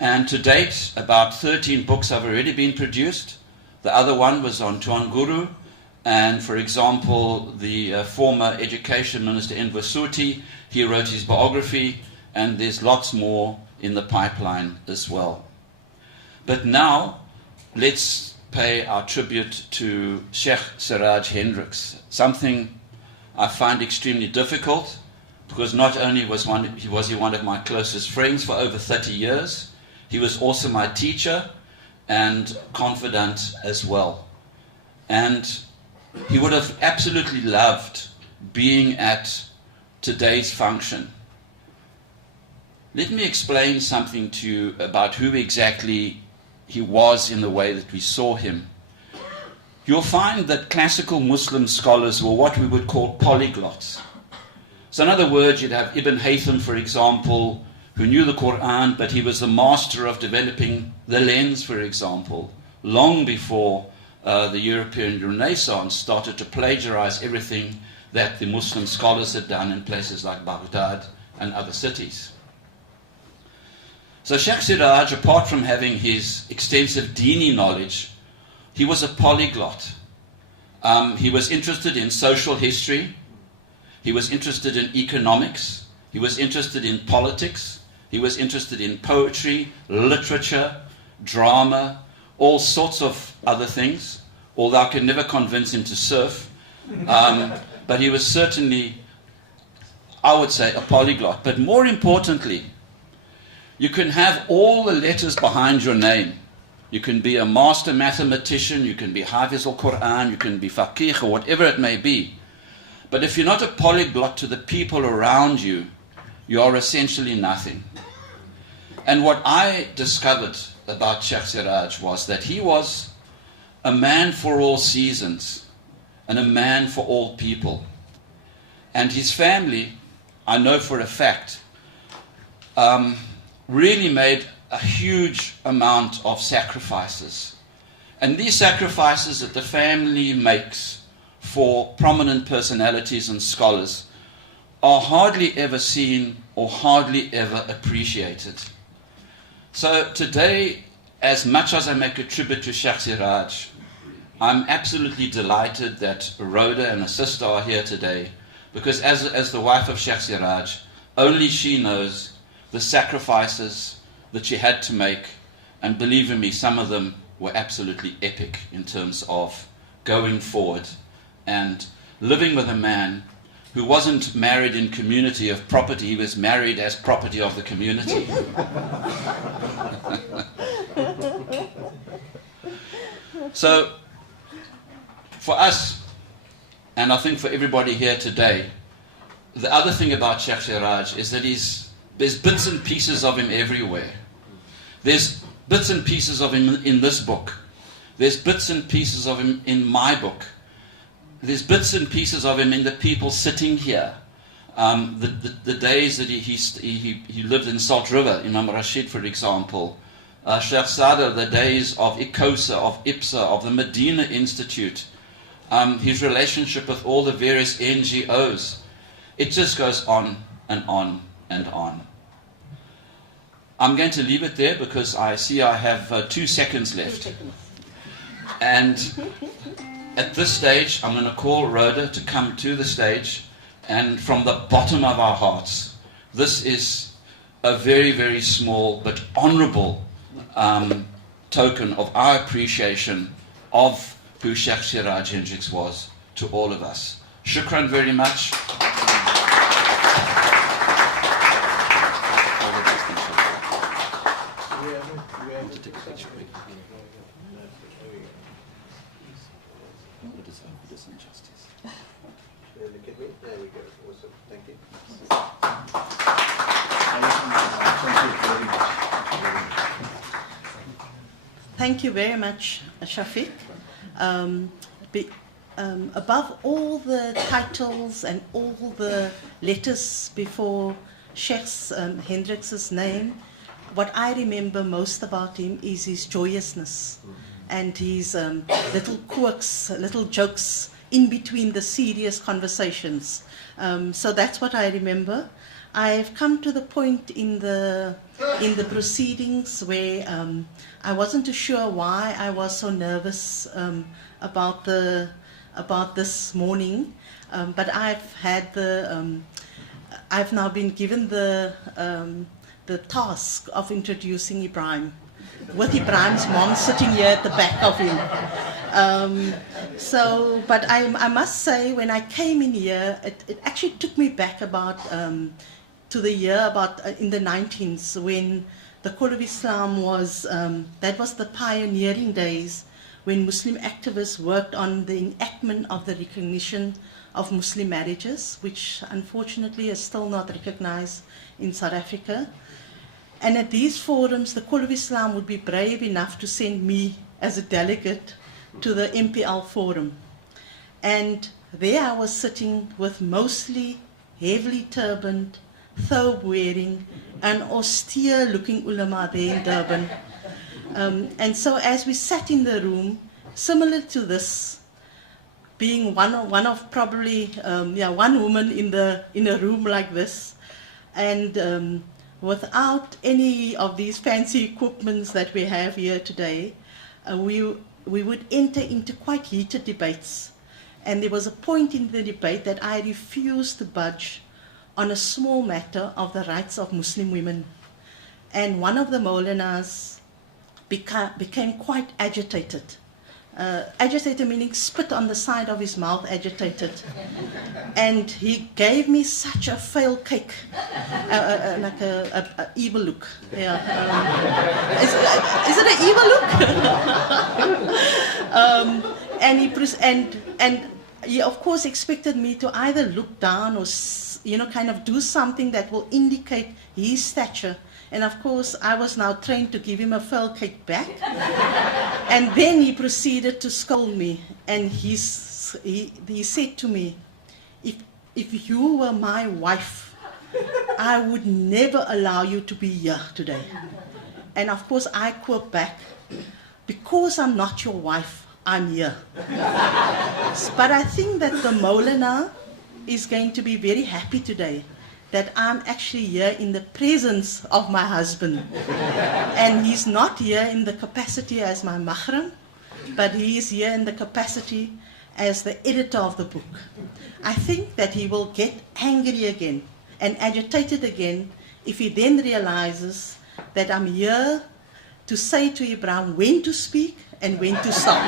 And to date, about 13 books have already been produced. The other one was on Tuan Guru. And for example, the former Education Minister Enver Suti, he wrote his biography, and there's lots more in the pipeline as well. But now, let's pay our tribute to Sheikh Siraj Hendricks, something I find extremely difficult, because not only was he one of my closest friends for over 30 years, he was also my teacher and confidant as well. And he would have absolutely loved being at today's function. Let me explain something to you about who exactly he was in the way that we saw him. You'll find that classical Muslim scholars were what we would call polyglots. So in other words, you'd have Ibn Haytham, for example, who knew the Quran, but he was the master of developing the lens, for example, long before the European Renaissance started to plagiarize everything that the Muslim scholars had done in places like Baghdad and other cities. So Sheikh Siraj, apart from having his extensive Dini knowledge, he was a polyglot. He was interested in social history. He was interested in economics. He was interested in politics. He was interested in poetry, literature, drama, all sorts of other things, although I could never convince him to surf. But he was certainly, I would say, a polyglot. But more importantly, you can have all the letters behind your name. You can be a master mathematician, you can be Hafiz al-Quran, you can be faqih, or whatever it may be. But if you're not a polyglot to the people around you, you are essentially nothing. And what I discovered about Sheikh Siraj was that he was a man for all seasons and a man for all people. And his family, I know for a fact, really made a huge amount of sacrifices. And these sacrifices that the family makes for prominent personalities and scholars are hardly ever seen or hardly ever appreciated. So today, as much as I make a tribute to Sheikh Siraj, I'm absolutely delighted that Rhoda and her sister are here today, because as the wife of Sheikh Siraj, only she knows the sacrifices that she had to make, and believe in me, some of them were absolutely epic in terms of going forward and living with a man who wasn't married in community of property, he was married as property of the community. So, for us, and I think for everybody here today, the other thing about Sheikh Siraj is that there's bits and pieces of him everywhere. There's bits and pieces of him in this book. There's bits and pieces of him in my book. There's bits and pieces of him in the people sitting here. The days that he lived in Salt River, Imam Rashid, for example. Sheikh Sadr, the days of ICOSA, of IPSA, of the Medina Institute. His relationship with all the various NGOs. It just goes on and on and on. I'm going to leave it there because I see I have 2 seconds left. And at this stage, I'm going to call Rhoda to come to the stage, and from the bottom of our hearts, this is a very, very small but honorable token of our appreciation of who Sheikh Siraj Hendricks was to all of us. Shukran very much. Thank you very much, Shafiq. Above all the titles and all the letters before Sheikh Hendricks' name, what I remember most about him is his joyousness and his little quirks, little jokes in between the serious conversations. So that's what I remember. I've come to the point in the proceedings where I wasn't too sure why I was so nervous about this morning, but I've now been given the task of introducing Ebrahim. with Ebrahim's mom sitting here at the back of him. But I must say, when I came in here, it actually took me back about to the year in the 19s, when the Call of Islam was, that was the pioneering days, when Muslim activists worked on the enactment of the recognition of Muslim marriages, which unfortunately is still not recognized in South Africa. And at these forums, the Call of Islam would be brave enough to send me as a delegate to the MPL forum. And there I was sitting with mostly heavily turbaned, thobe wearing, and austere looking ulama there in Durban. And so as we sat in the room, similar to this, being one of probably one woman in a room like this, and without any of these fancy equipments that we have here today, we would enter into quite heated debates. And there was a point in the debate that I refused to budge on a small matter of the rights of Muslim women. And one of the Maulanas became quite agitated. Agitated meaning spit on the side of his mouth, agitated. And he gave me such a fail cake, like a evil look. Yeah. Is it an evil look? And he of course expected me to either look down or kind of do something that will indicate his stature. And of course, I was now trained to give him a fell kick back. And then he proceeded to scold me. And he said to me, if you were my wife, I would never allow you to be here today. And of course, I quote back, because I'm not your wife, I'm here. But I think that the Maulana is going to be very happy today that I'm actually here in the presence of my husband. And he's not here in the capacity as my mahram, but he is here in the capacity as the editor of the book. I think that he will get angry again and agitated again if he then realizes that I'm here to say to Ebrahim when to speak and when to stop.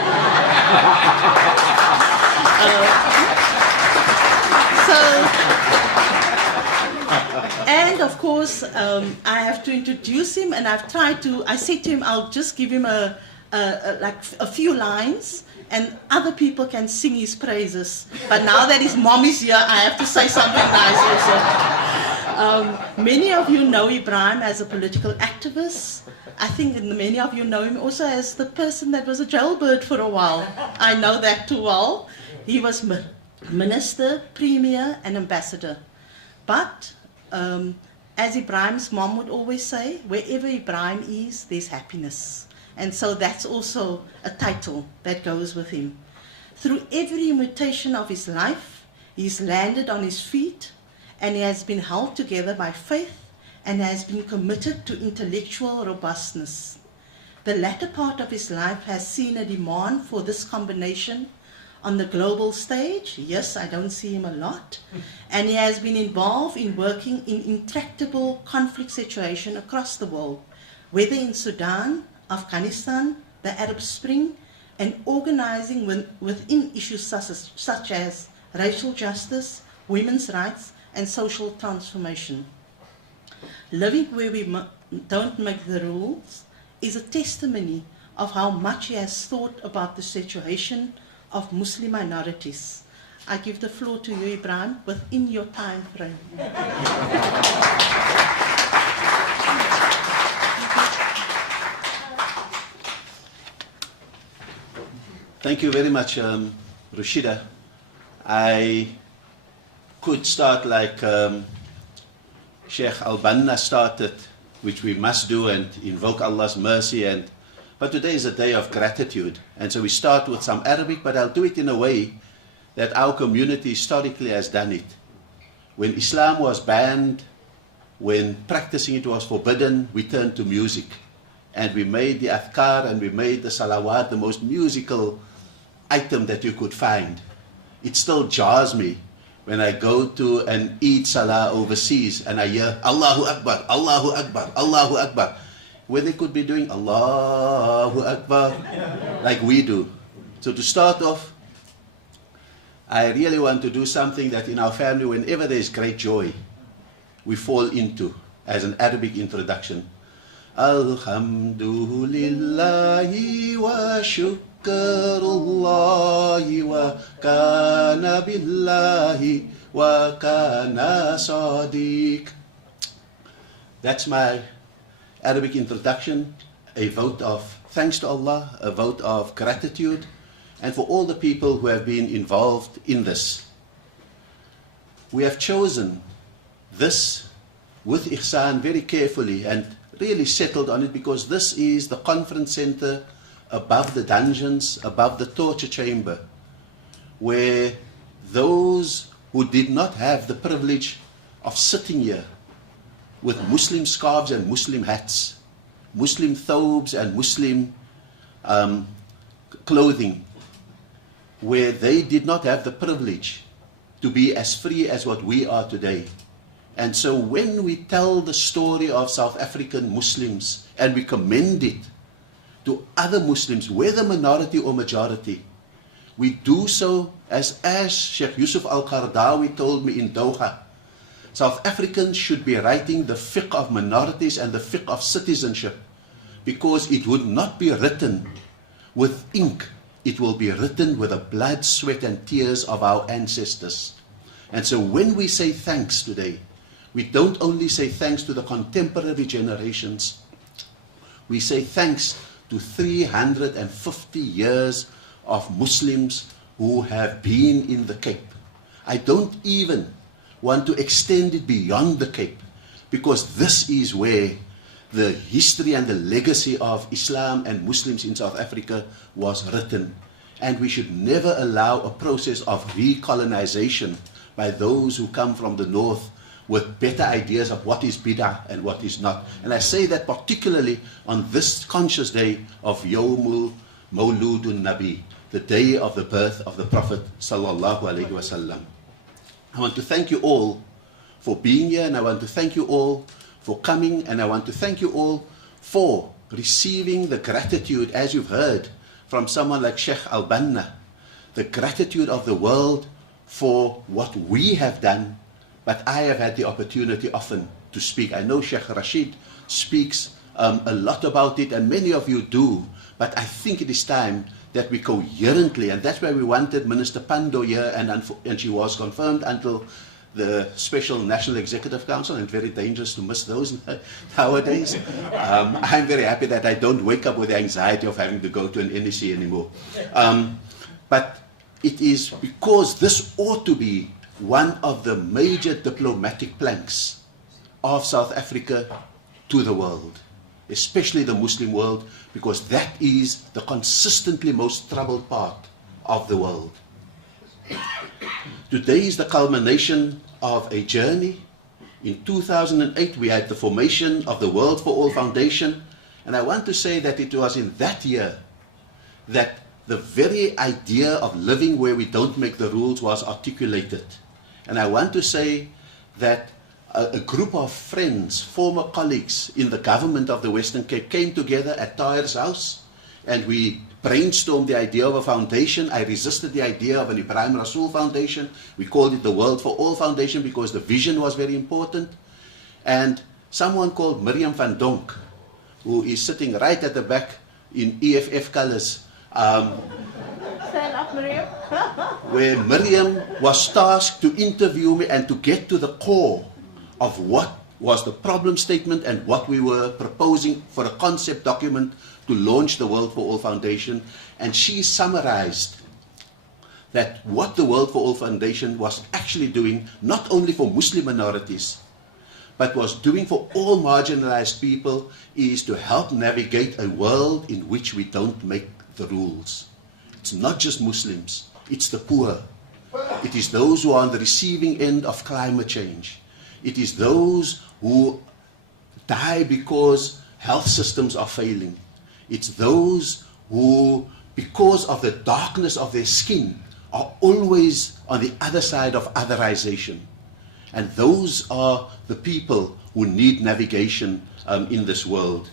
And of course, I have to introduce him, and I said to him, I'll just give him a few lines, and other people can sing his praises. But now that his mom is here, I have to say something nice also. Many of you know Ebrahim as a political activist. I think many of you know him also as the person that was a jailbird for a while. I know that too well. He was minister, premier, and ambassador. But as Ebrahim's mom would always say, wherever Ebrahim is, there's happiness. And so that's also a title that goes with him. Through every mutation of his life, he's landed on his feet, and he has been held together by faith and has been committed to intellectual robustness. The latter part of his life has seen a demand for this combination on the global stage. Yes, I don't see him a lot. And he has been involved in working in intractable conflict situations across the world, whether in Sudan, Afghanistan, the Arab Spring, and organizing within issues such as racial justice, women's rights, and social transformation. Living where we don't make the rules is a testimony of how much he has thought about the situation of Muslim minorities. I give the floor to you, Ebrahim, within your time frame. Thank you very much, Rashida. I could start like Sheikh Al-Banna started, which we must do and invoke Allah's mercy. But today is a day of gratitude. And so we start with some Arabic, but I'll do it in a way that our community historically has done it. When Islam was banned, when practicing it was forbidden, we turned to music. And we made the adhkar and we made the salawat the most musical item that you could find. It still jars me when I go to an Eid Salah overseas and I hear Allahu Akbar, Allahu Akbar, Allahu Akbar. when they could be doing Allahu Akbar like we do. So to start off, I really want to do something that in our family, whenever there is great joy, we fall into as an Arabic introduction. Alhamdulillahi wa shukrullahi wa kana billahi wa kana sadiq. That's my Arabic introduction, a vote of thanks to Allah, a vote of gratitude, and for all the people who have been involved in this. We have chosen this with Ihsan very carefully and really settled on it because this is the conference center above the dungeons, above the torture chamber, where those who did not have the privilege of sitting here with Muslim scarves and Muslim hats, Muslim thobes and Muslim clothing, where they did not have the privilege to be as free as what we are today. And so when we tell the story of South African Muslims and we commend it to other Muslims, whether minority or majority, we do so as Sheikh Yusuf Al-Qaradawi told me in Doha. South Africans should be writing the fiqh of minorities and the fiqh of citizenship, because it would not be written with ink, it will be written with the blood, sweat and tears of our ancestors. And so when we say thanks today, we don't only say thanks to the contemporary generations, we say thanks to 350 years of Muslims who have been in the Cape. I don't even want to extend it beyond the Cape, because this is where the history and the legacy of Islam and Muslims in South Africa was written. And we should never allow a process of recolonization by those who come from the north with better ideas of what is bid'ah and what is not. And I say that particularly on this conscious day of Yawmul Mawludun Nabi, the day of the birth of the Prophet Sallallahu Alaihi Wasallam. I want to thank you all for being here, and I want to thank you all for coming, and I want to thank you all for receiving the gratitude, as you've heard from someone like Sheikh Al-Banna, the gratitude of the world for what we have done. But I have had the opportunity often to speak. I know Sheikh Rashid speaks a lot about it, and many of you do, but I think it is time that we coherently, and that's why we wanted Minister Pando here, and she was confirmed until the Special National Executive Council, and very dangerous to miss those nowadays. I'm very happy that I don't wake up with the anxiety of having to go to an NEC anymore. But it is because this ought to be one of the major diplomatic planks of South Africa to the world, especially the Muslim world, because that is the consistently most troubled part of the world. Today is the culmination of a journey. In 2008, we had the formation of the World for All Foundation, and I want to say that it was in that year that the very idea of living where we don't make the rules was articulated. And I want to say that a group of friends, former colleagues in the government of the Western Cape, came together at Tahir's house, and we brainstormed the idea of a foundation. I resisted the idea of an Ebrahim Rasool foundation. We called it the World for All Foundation because the vision was very important. And someone called Miriam van Donk, who is sitting right at the back in EFF colors, Stand up, Miriam. where Miriam was tasked to interview me and to get to the core of what was the problem statement and what we were proposing for a concept document to launch the World for All Foundation. And she summarized that what the World for All Foundation was actually doing, not only for Muslim minorities, but was doing for all marginalized people, is to help navigate a world in which we don't make the rules. It's not just Muslims, it's the poor. It is those who are on the receiving end of climate change. It is those who die because health systems are failing. It's those who, because of the darkness of their skin, are always on the other side of otherization. And those are the people who need navigation in this world.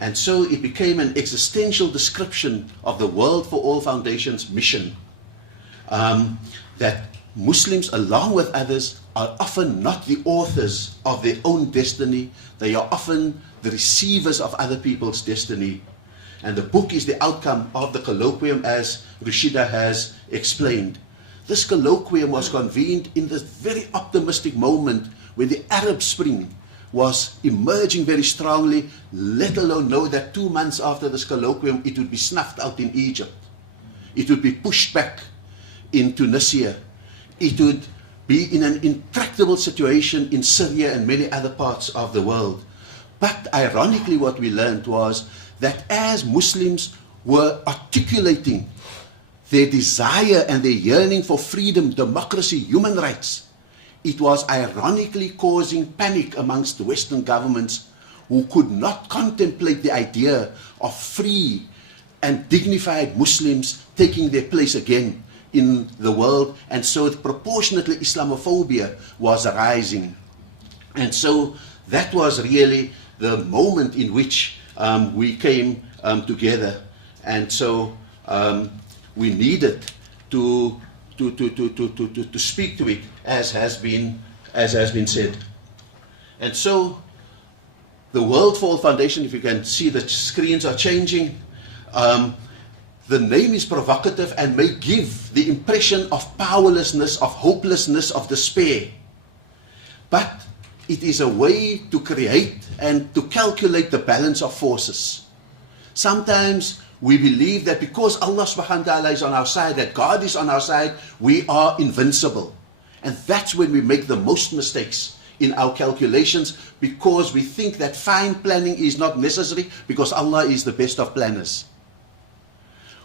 And so it became an existential description of the World for All Foundation's mission, that Muslims, along with others, are often not the authors of their own destiny. They are often the receivers of other people's destiny. And the book is the outcome of the colloquium, as Rashida has explained. This colloquium was convened in this very optimistic moment when the Arab Spring was emerging very strongly, let alone know that 2 months after this colloquium it would be snuffed out in Egypt. It would be pushed back in Tunisia. It would be in an intractable situation in Syria and many other parts of the world. But ironically, what we learned was that as Muslims were articulating their desire and their yearning for freedom, democracy, human rights, it was ironically causing panic amongst the Western governments who could not contemplate the idea of free and dignified Muslims taking their place again in the world. And so proportionately Islamophobia was arising. And so that was really the moment in which we came together. And so we needed to speak to it, as has been said. And so the World for All Foundation, if you can see the screens are changing, the name is provocative and may give the impression of powerlessness, of hopelessness, of despair. But it is a way to create and to calculate the balance of forces. Sometimes we believe that because Allah subhanahu wa ta'ala is on our side, that God is on our side, we are invincible. And that's when we make the most mistakes in our calculations, because we think that fine planning is not necessary because Allah is the best of planners.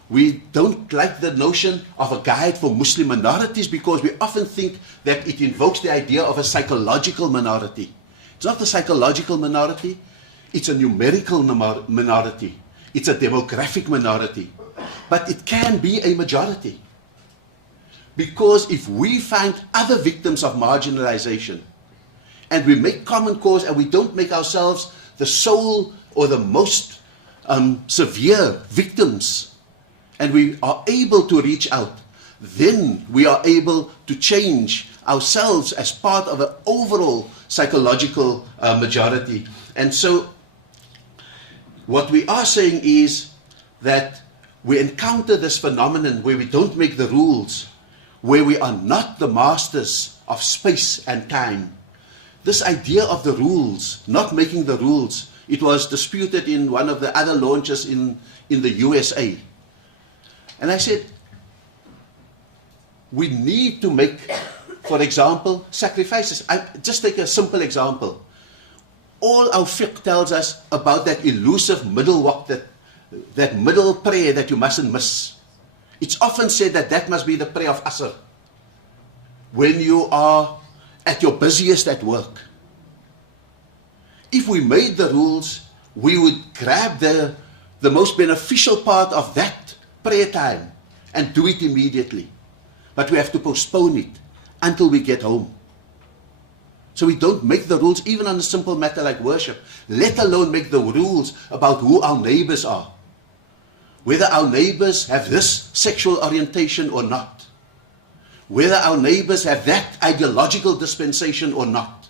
We don't like the notion of a guide for Muslim minorities because we often think that it invokes the idea of a psychological minority. It's not a psychological minority, it's a numerical minority. It's a demographic minority. But it can be a majority. Because if we find other victims of marginalization, and we make common cause and we don't make ourselves the sole or the most severe victims, and we are able to reach out, then we are able to change ourselves as part of an overall psychological majority. And so what we are saying is that we encounter this phenomenon where we don't make the rules, where we are not the masters of space and time. This idea of the rules, not making the rules, it was disputed in one of the other launches in the USA. And I said, we need to make, for example, sacrifices. I just take a simple example. All our fiqh tells us about that elusive middle waqt, that middle prayer that you mustn't miss. It's often said that that must be the prayer of Asr, when you are at your busiest at work. If we made the rules, we would grab the most beneficial part of that prayer time and do it immediately. But we have to postpone it until we get home. So we don't make the rules even on a simple matter like worship, let alone make the rules about who our neighbors are. Whether our neighbors have this sexual orientation or not. Whether our neighbors have that ideological dispensation or not.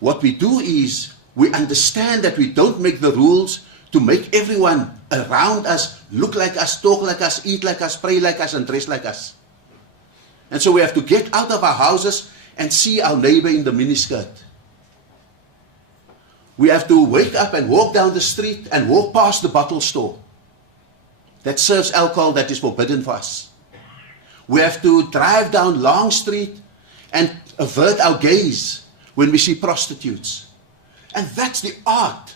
What we do is, we understand that we don't make the rules to make everyone around us look like us, talk like us, eat like us, pray like us, and dress like us. And so we have to get out of our houses and see our neighbor in the miniskirt. We have to wake up and walk down the street and walk past the bottle store that serves alcohol that is forbidden for us. We have to drive down Long Street and avert our gaze when we see prostitutes. And that's the art.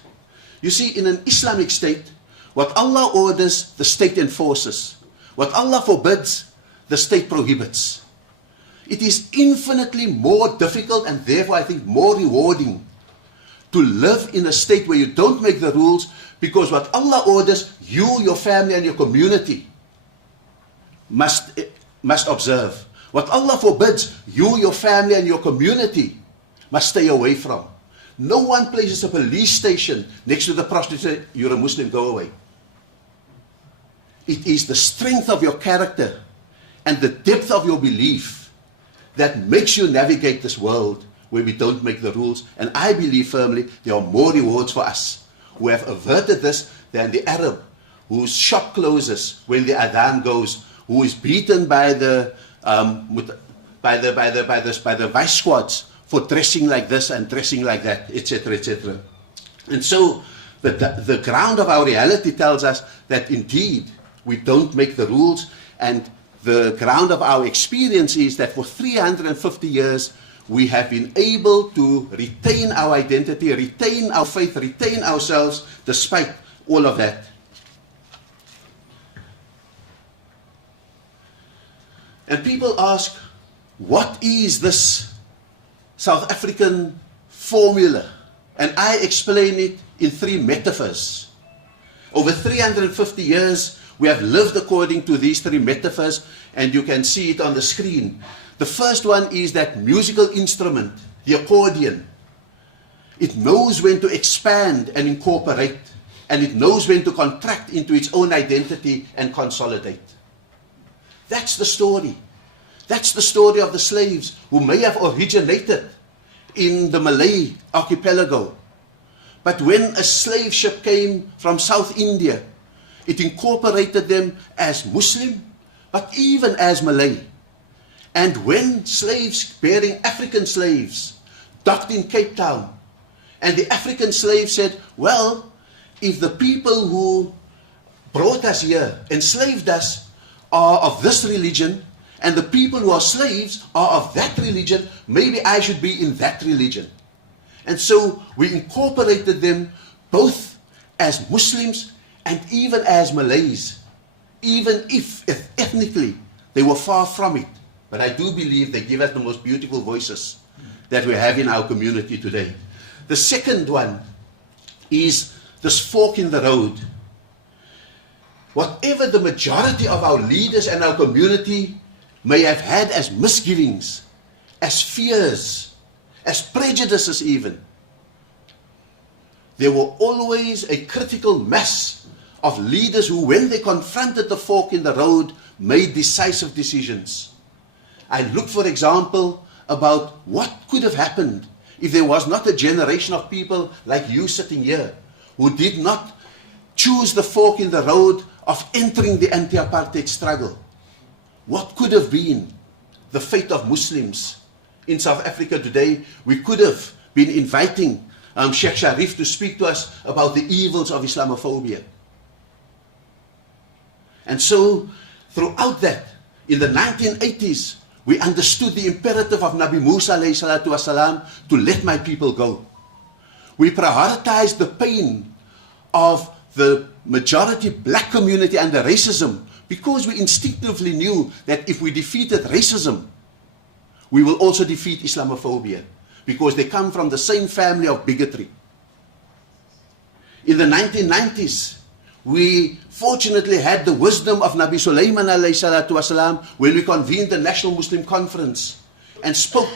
You see, in an Islamic state, what Allah orders, the state enforces. What Allah forbids, the state prohibits. It is infinitely more difficult and therefore I think more rewarding to live in a state where you don't make the rules, because what Allah orders, you, your family and your community must observe. What Allah forbids, you, your family and your community must stay away from. No one places a police station next to the prostitute, you're a Muslim, go away. It is the strength of your character and the depth of your belief that makes you navigate this world where we don't make the rules. And I believe firmly there are more rewards for us who have averted this than the Arab whose shop closes when the adhan goes, who is beaten by the vice squads for dressing like this and dressing like that, etc., etc. And so the ground of our reality tells us that indeed we don't make the rules, and the ground of our experience is that for 350 years we have been able to retain our identity, retain our faith, retain ourselves despite all of that. And people ask, what is this South African formula? And I explain it in 3 metaphors. Over 350 years, we have lived according to these 3 metaphors, and you can see it on the screen. The first one is that musical instrument, the accordion. It knows when to expand and incorporate, and it knows when to contract into its own identity and consolidate. That's the story. That's the story of the slaves who may have originated in the Malay archipelago. But when a slave ship came from South India, it incorporated them as Muslim, but even as Malay. And when slaves bearing African slaves docked in Cape Town, and the African slave said, well, if the people who brought us here, enslaved us, are of this religion, and the people who are slaves are of that religion, maybe I should be in that religion. And so we incorporated them both as Muslims and even as Malays, even if ethnically they were far from it. But I do believe they give us the most beautiful voices that we have in our community today. The second one is this fork in the road. Whatever the majority of our leaders and our community may have had as misgivings, as fears, as prejudices even, there were always a critical mass of leaders who, when they confronted the fork in the road, made decisive decisions. I look, for example, about what could have happened if there was not a generation of people like you sitting here who did not choose the fork in the road of entering the anti-apartheid struggle. What could have been the fate of Muslims in South Africa today? We could have been inviting Sheikh Sharif to speak to us about the evils of Islamophobia. And so, throughout that, in the 1980s, we understood the imperative of Nabi Musa alayhi salatu wasalam to let my people go. We prioritized the pain of the majority black community under racism because we instinctively knew that if we defeated racism, we will also defeat Islamophobia, because they come from the same family of bigotry. In the 1990s, we fortunately had the wisdom of Nabi Sulaiman alayhi salatu wasalam when we convened the National Muslim Conference and spoke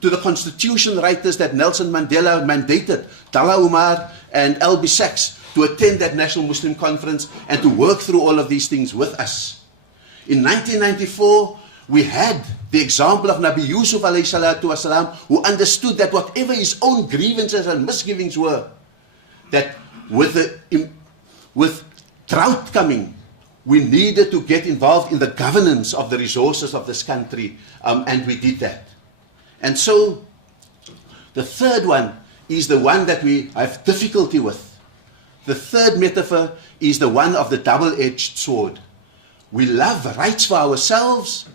to the constitution writers that Nelson Mandela mandated, Dalla Umar and L.B. Sachs, to attend that National Muslim Conference and to work through all of these things with us. In 1994, we had the example of Nabi Yusuf alayhi salatu wasalam, who understood that whatever his own grievances and misgivings were, that with drought coming, we needed to get involved in the governance of the resources of this country, and we did that. And so, the third one is the one that we have difficulty with. The third metaphor is the one of the double-edged sword. We love rights for ourselves,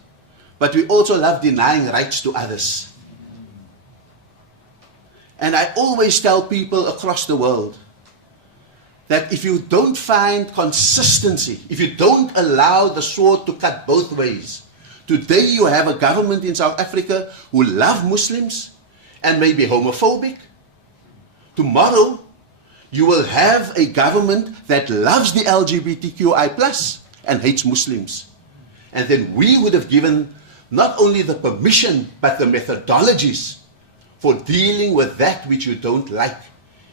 but we also love denying rights to others. And I always tell people across the world that if you don't find consistency, if you don't allow the sword to cut both ways, today you have a government in South Africa who love Muslims and may be homophobic. Tomorrow, you will have a government that loves the LGBTQI+ and hates Muslims. And then we would have given not only the permission, but the methodologies for dealing with that which you don't like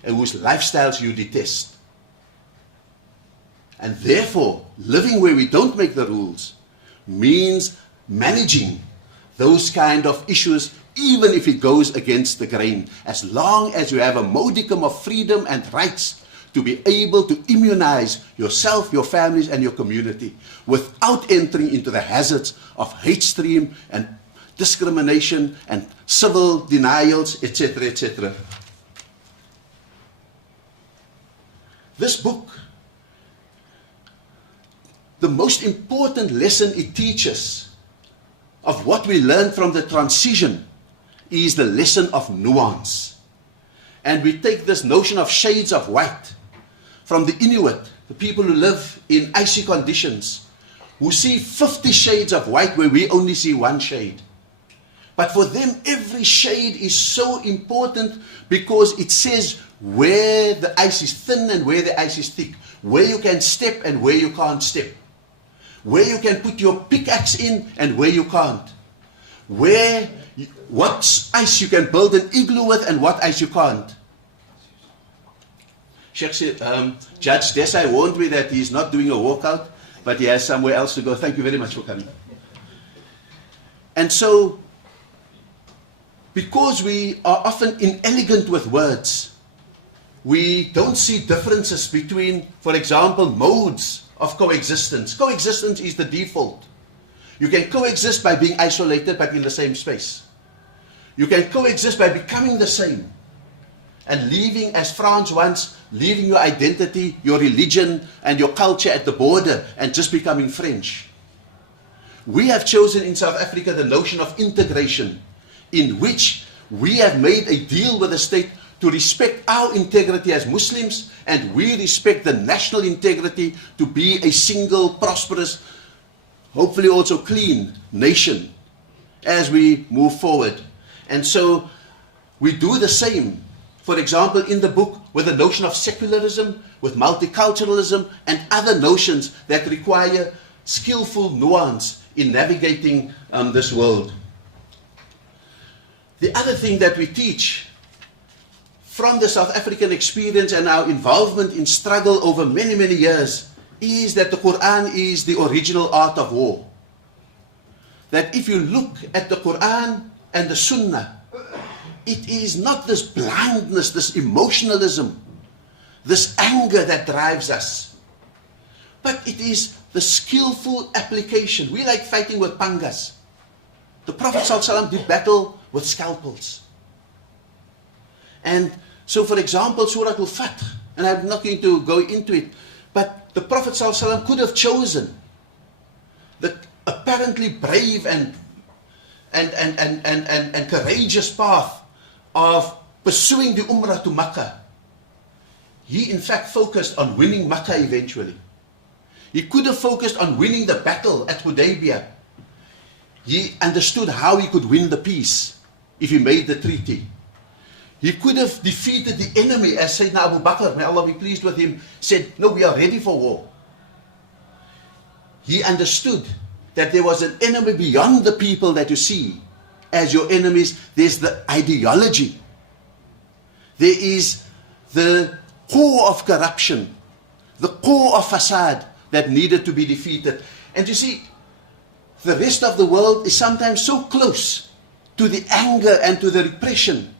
and whose lifestyles you detest. And therefore, living where we don't make the rules means managing those kind of issues, even if it goes against the grain, as long as you have a modicum of freedom and rights to be able to immunize yourself, your families, and your community without entering into the hazards of hate stream and discrimination and civil denials, etc., etc. This book, the most important lesson it teaches of what we learned from the transition is the lesson of nuance. And we take this notion of shades of white from the Inuit, the people who live in icy conditions, who see 50 shades of white where we only see one shade. But for them, every shade is so important because it says where the ice is thin and where the ice is thick, where you can step and where you can't step, where you can put your pickaxe in and where you can't, what ice you can build an igloo with and what ice you can't. Sheikh said, Judge Desai warned me that he's not doing a walkout, but he has somewhere else to go. Thank you very much for coming. And so, because we are often inelegant with words, we don't see differences between, for example, modes of coexistence. Coexistence is the default. You can coexist by being isolated but in the same space. You can coexist by becoming the same and leaving, as France once, leaving your identity, your religion and your culture at the border and just becoming French. We have chosen in South Africa the notion of integration, in which we have made a deal with the state to respect our integrity as Muslims, and we respect the national integrity to be a single, prosperous, hopefully also clean nation as we move forward. And so we do the same, for example, in the book with the notion of secularism, with multiculturalism, and other notions that require skillful nuance in navigating this world. The other thing that we teach from the South African experience and our involvement in struggle over many, many years is that the Quran is the original art of war. That if you look at the Quran and the Sunnah, it is not this blindness, this emotionalism, this anger that drives us, but it is the skillful application. We like fighting with pangas. The Prophet ﷺ did battle with scalpels. And so, for example, Surah Al-Fath, and I'm not going to go into it, but the Prophet ﷺ could have chosen the apparently brave and courageous path of pursuing the Umrah to Makkah. He in fact focused on winning Makkah eventually. He could have focused on winning the battle at Hudaybiyah. He understood how he could win the peace if he made the treaty. He could have defeated the enemy, as Sayyidina Abu Bakr, may Allah be pleased with him, said, no, we are ready for war. He understood that there was an enemy beyond the people that you see as your enemies. There's the ideology. There is the core of corruption, the core of fasad that needed to be defeated. And you see, the rest of the world is sometimes so close to the anger and to the repression.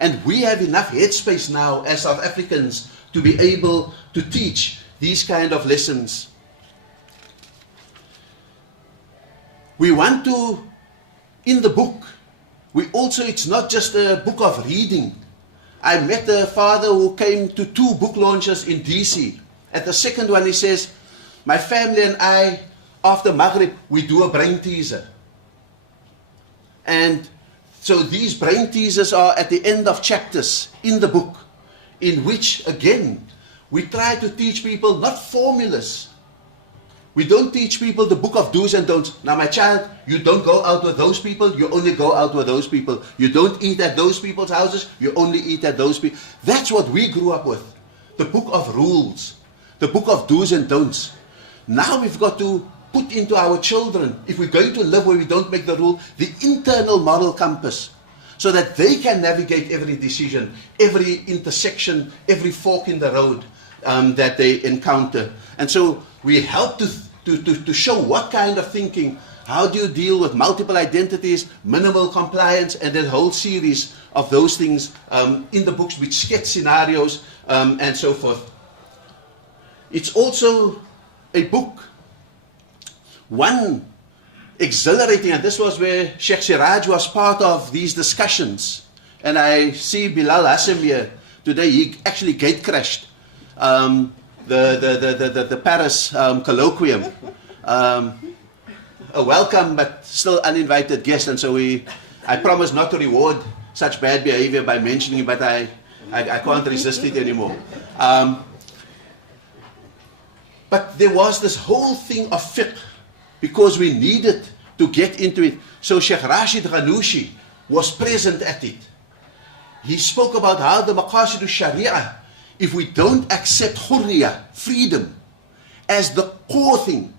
And we have enough headspace now as South Africans to be able to teach these kind of lessons. We want to, in the book, it's not just a book of reading. I met a father who came to 2 book launches in DC. At the second one he says, my family and I, after Maghrib, we do a brain teaser. And so these brain teasers are at the end of chapters in the book, in which, again, we try to teach people not formulas. We don't teach people the book of do's and don'ts. Now, my child, you don't go out with those people, you only go out with those people. You don't eat at those people's houses, you only eat at those people. That's what we grew up with. The book of rules, the book of do's and don'ts. Now we've got to put into our children, if we're going to live where we don't make the rule, the internal moral compass, so that they can navigate every decision, every intersection, every fork in the road that they encounter. And so we help to show what kind of thinking, how do you deal with multiple identities, minimal compliance, and that whole series of those things in the books which sketch scenarios and so forth. It's also a book, one exhilarating, and this was where Sheikh Siraj was part of these discussions. And I see Bilal Hassim here today. He actually gate crashed the Paris colloquium. A welcome but still uninvited guest, and so I promise not to reward such bad behavior by mentioning it, but I can't resist it anymore. But there was this whole thing of fiqh, because we needed to get into it. So Sheikh Rashid Ghanouchi was present at it. He spoke about how the maqasid al-sharia, if we don't accept hurriya, freedom, as the core thing,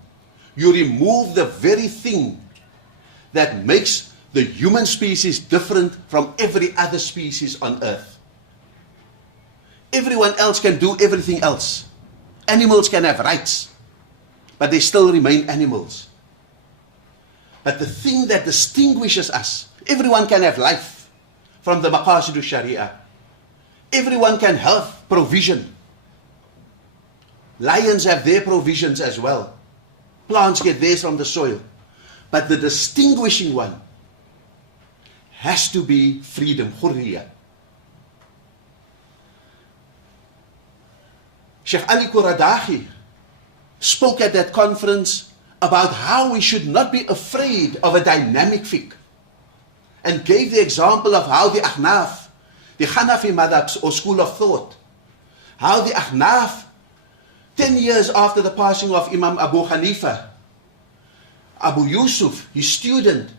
you remove the very thing that makes the human species different from every other species on earth. Everyone else can do everything else. Animals can have rights, but they still remain animals. But the thing that distinguishes us, everyone can have life from the maqasid al-sharia. Everyone can have provision. Lions have their provisions as well. Plants get theirs from the soil. But the distinguishing one has to be freedom, hurriya. Sheikh Ali Kuradahi spoke at that conference about how we should not be afraid of a dynamic fiqh, and gave the example of how the Ahnaf, the Hanafi madhabs or school of thought, how the Ahnaf, 10 years after the passing of Imam Abu Hanifa, Abu Yusuf, his student,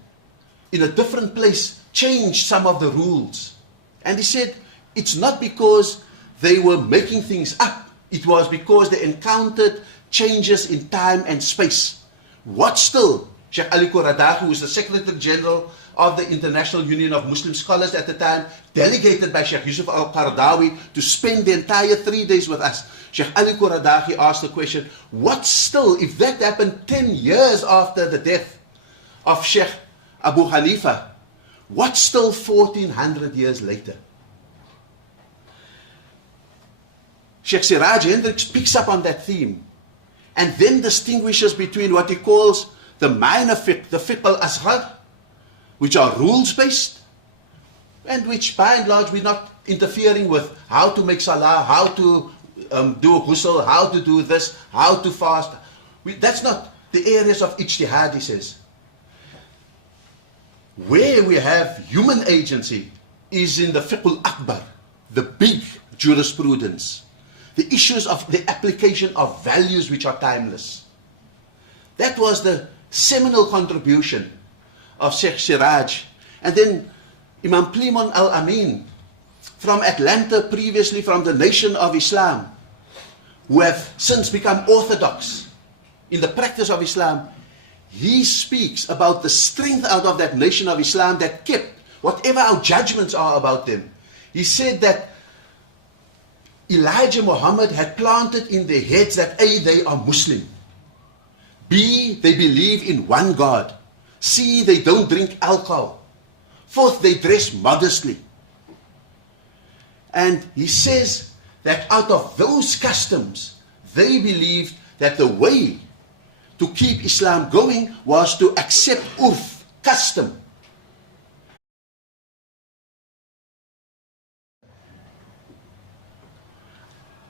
in a different place, changed some of the rules. And he said, it's not because they were making things up, it was because they encountered changes in time and space. What still, Sheikh Ali Kuradahi, who was the Secretary General of the International Union of Muslim Scholars at the time, delegated by Sheikh Yusuf al-Qaradawi to spend the entire 3 days with us. Sheikh Ali Kuradahi asked the question, what still, if that happened 10 years after the death of Sheikh Abu Hanifa, what still 1400 years later? Sheikh Siraj Hendricks picks up on that theme and then distinguishes between what he calls the minor fiqh, the fiqh al-asghar, which are rules-based, and which by and large we're not interfering with how to make salah, how to do a ghusl, how to do this, how to fast. That's not the areas of ijtihad, he says. Where we have human agency is in the fiqh al-akbar, the big jurisprudence, the issues of the application of values which are timeless. That was the seminal contribution of Sheikh Siraj. And then Imam Plimon al-Amin from Atlanta, previously from the Nation of Islam, who have since become orthodox in the practice of Islam, he speaks about the strength out of that Nation of Islam that kept, whatever our judgments are about them. He said that Elijah Muhammad had planted in their heads that A, they are Muslim, B, they believe in one God, C, they don't drink alcohol, fourth, they dress modestly. And he says that out of those customs, they believed that the way to keep Islam going was to accept urf, custom.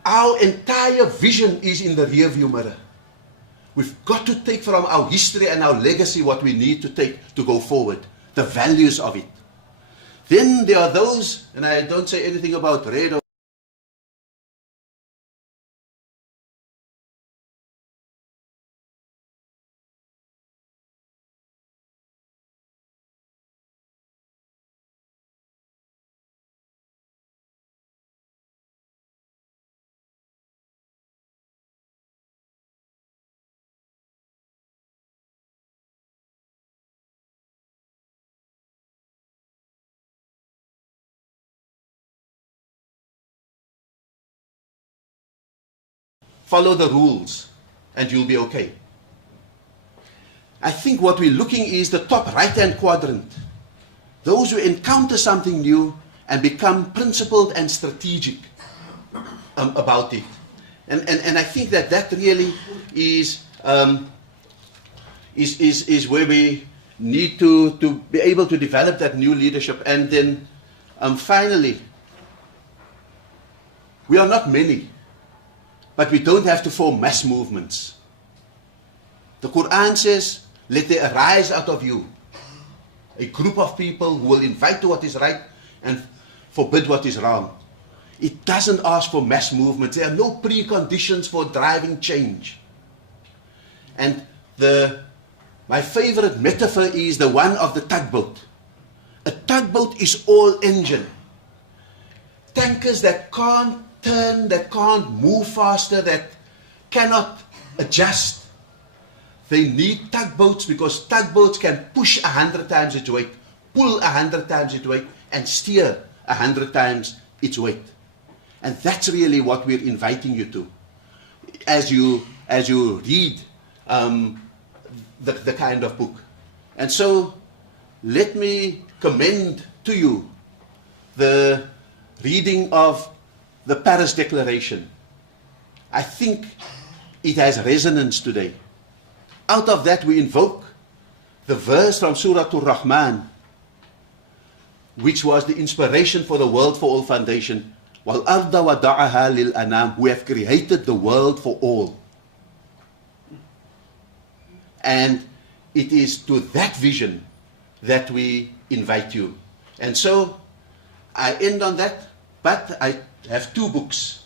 Our entire vision is in the rearview mirror. We've got to take from our history and our legacy what we need to take to go forward, the values of it. Then there are those, and I don't say anything about red or follow the rules, and you'll be okay. I think what we're looking is the top right-hand quadrant. Those who encounter something new and become principled and strategic about it. And I think that really is where we need to be able to develop that new leadership. And then finally, we are not many, but we don't have to form mass movements. The Quran says, let there arise out of you a group of people who will invite to what is right and forbid what is wrong. It doesn't ask for mass movements. There are no preconditions for driving change. And my favorite metaphor is the one of the tugboat. A tugboat is all engine. Tankers that can't turn, that can't move faster, that cannot adjust. They need tugboats because tugboats can push 100 times its weight, pull 100 times its weight, and steer 100 times its weight. And that's really what we're inviting you to as you read the kind of book. And so let me commend to you the reading of the Paris Declaration. I think it has resonance today. Out of that we invoke the verse from Surah Ar-Rahman, which was the inspiration for the World for All Foundation. وَالْأَرْضَ وَضَعَهَا لِلْأَنَامِ, who have created the world for all. And it is to that vision that we invite you. And so I end on that, but I have two books.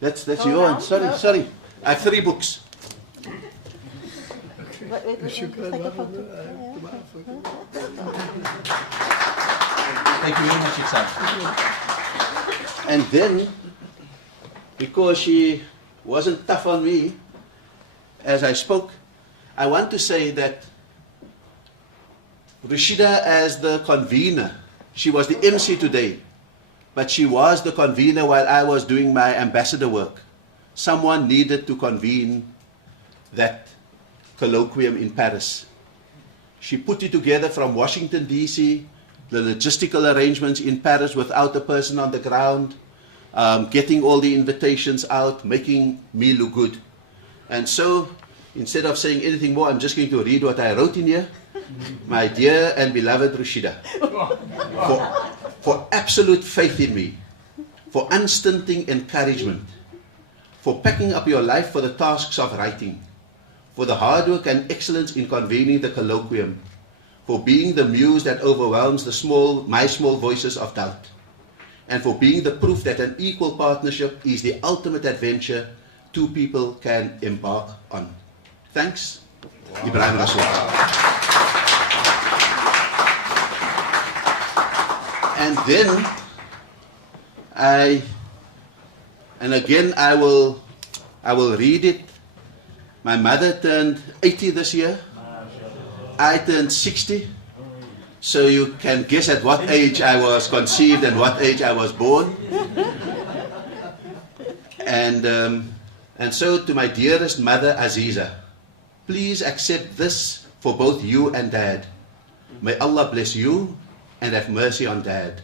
That's your one. Sorry. I have three books. Thank you very much, Sheikh. And then, because she wasn't tough on me as I spoke, I want to say that Rashida, as the convener, she was the MC today, but she was the convener while I was doing my ambassador work. Someone needed to convene that colloquium in Paris. She put it together from Washington, D.C., the logistical arrangements in Paris without a person on the ground, getting all the invitations out, making me look good. And so, instead of saying anything more, I'm just going to read what I wrote in here. My dear and beloved Rashida, for absolute faith in me, for unstinting encouragement, for packing up your life for the tasks of writing, for the hard work and excellence in convening the colloquium, for being the muse that overwhelms my small voices of doubt, and for being the proof that an equal partnership is the ultimate adventure two people can embark on. Thanks, Ebrahim Rasool. And then I will read it. My mother turned 80 this year. I turned 60. So you can guess at what age I was conceived and what age I was born. And so to my dearest mother Aziza, please accept this for both you and Dad. May Allah bless you and have mercy on Dad.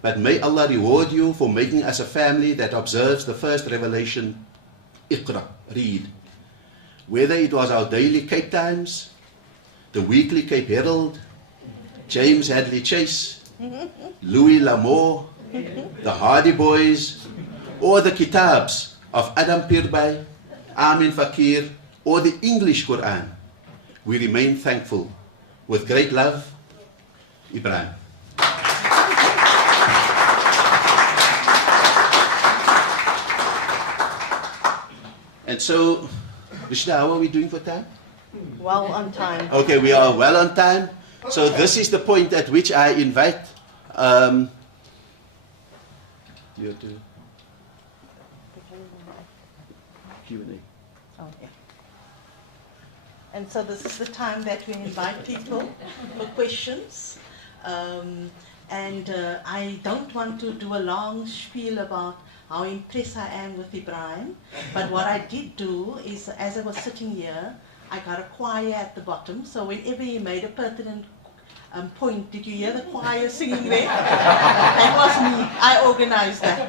But may Allah reward you for making us a family that observes the first revelation, Iqra, read. Whether it was our daily Cape Times, the weekly Cape Herald, James Hadley Chase, Louis L'Amour, the Hardy Boys, or the Kitabs of Adam Pirbay, Amin Fakir, or the English Quran, we remain thankful. With great love, Ebrahim. And so, Rashida, how are we doing for time? Well on time. Okay, we are well on time. So this is the point at which I invite you to Q&A. Oh, yeah. And so this is the time that we invite people for questions. And I don't want to do a long spiel about how impressed I am with Ebrahim, but what I did do is, as I was sitting here, I got a choir at the bottom, so whenever he made a pertinent point, did you hear the choir singing there? That was me. I organized that.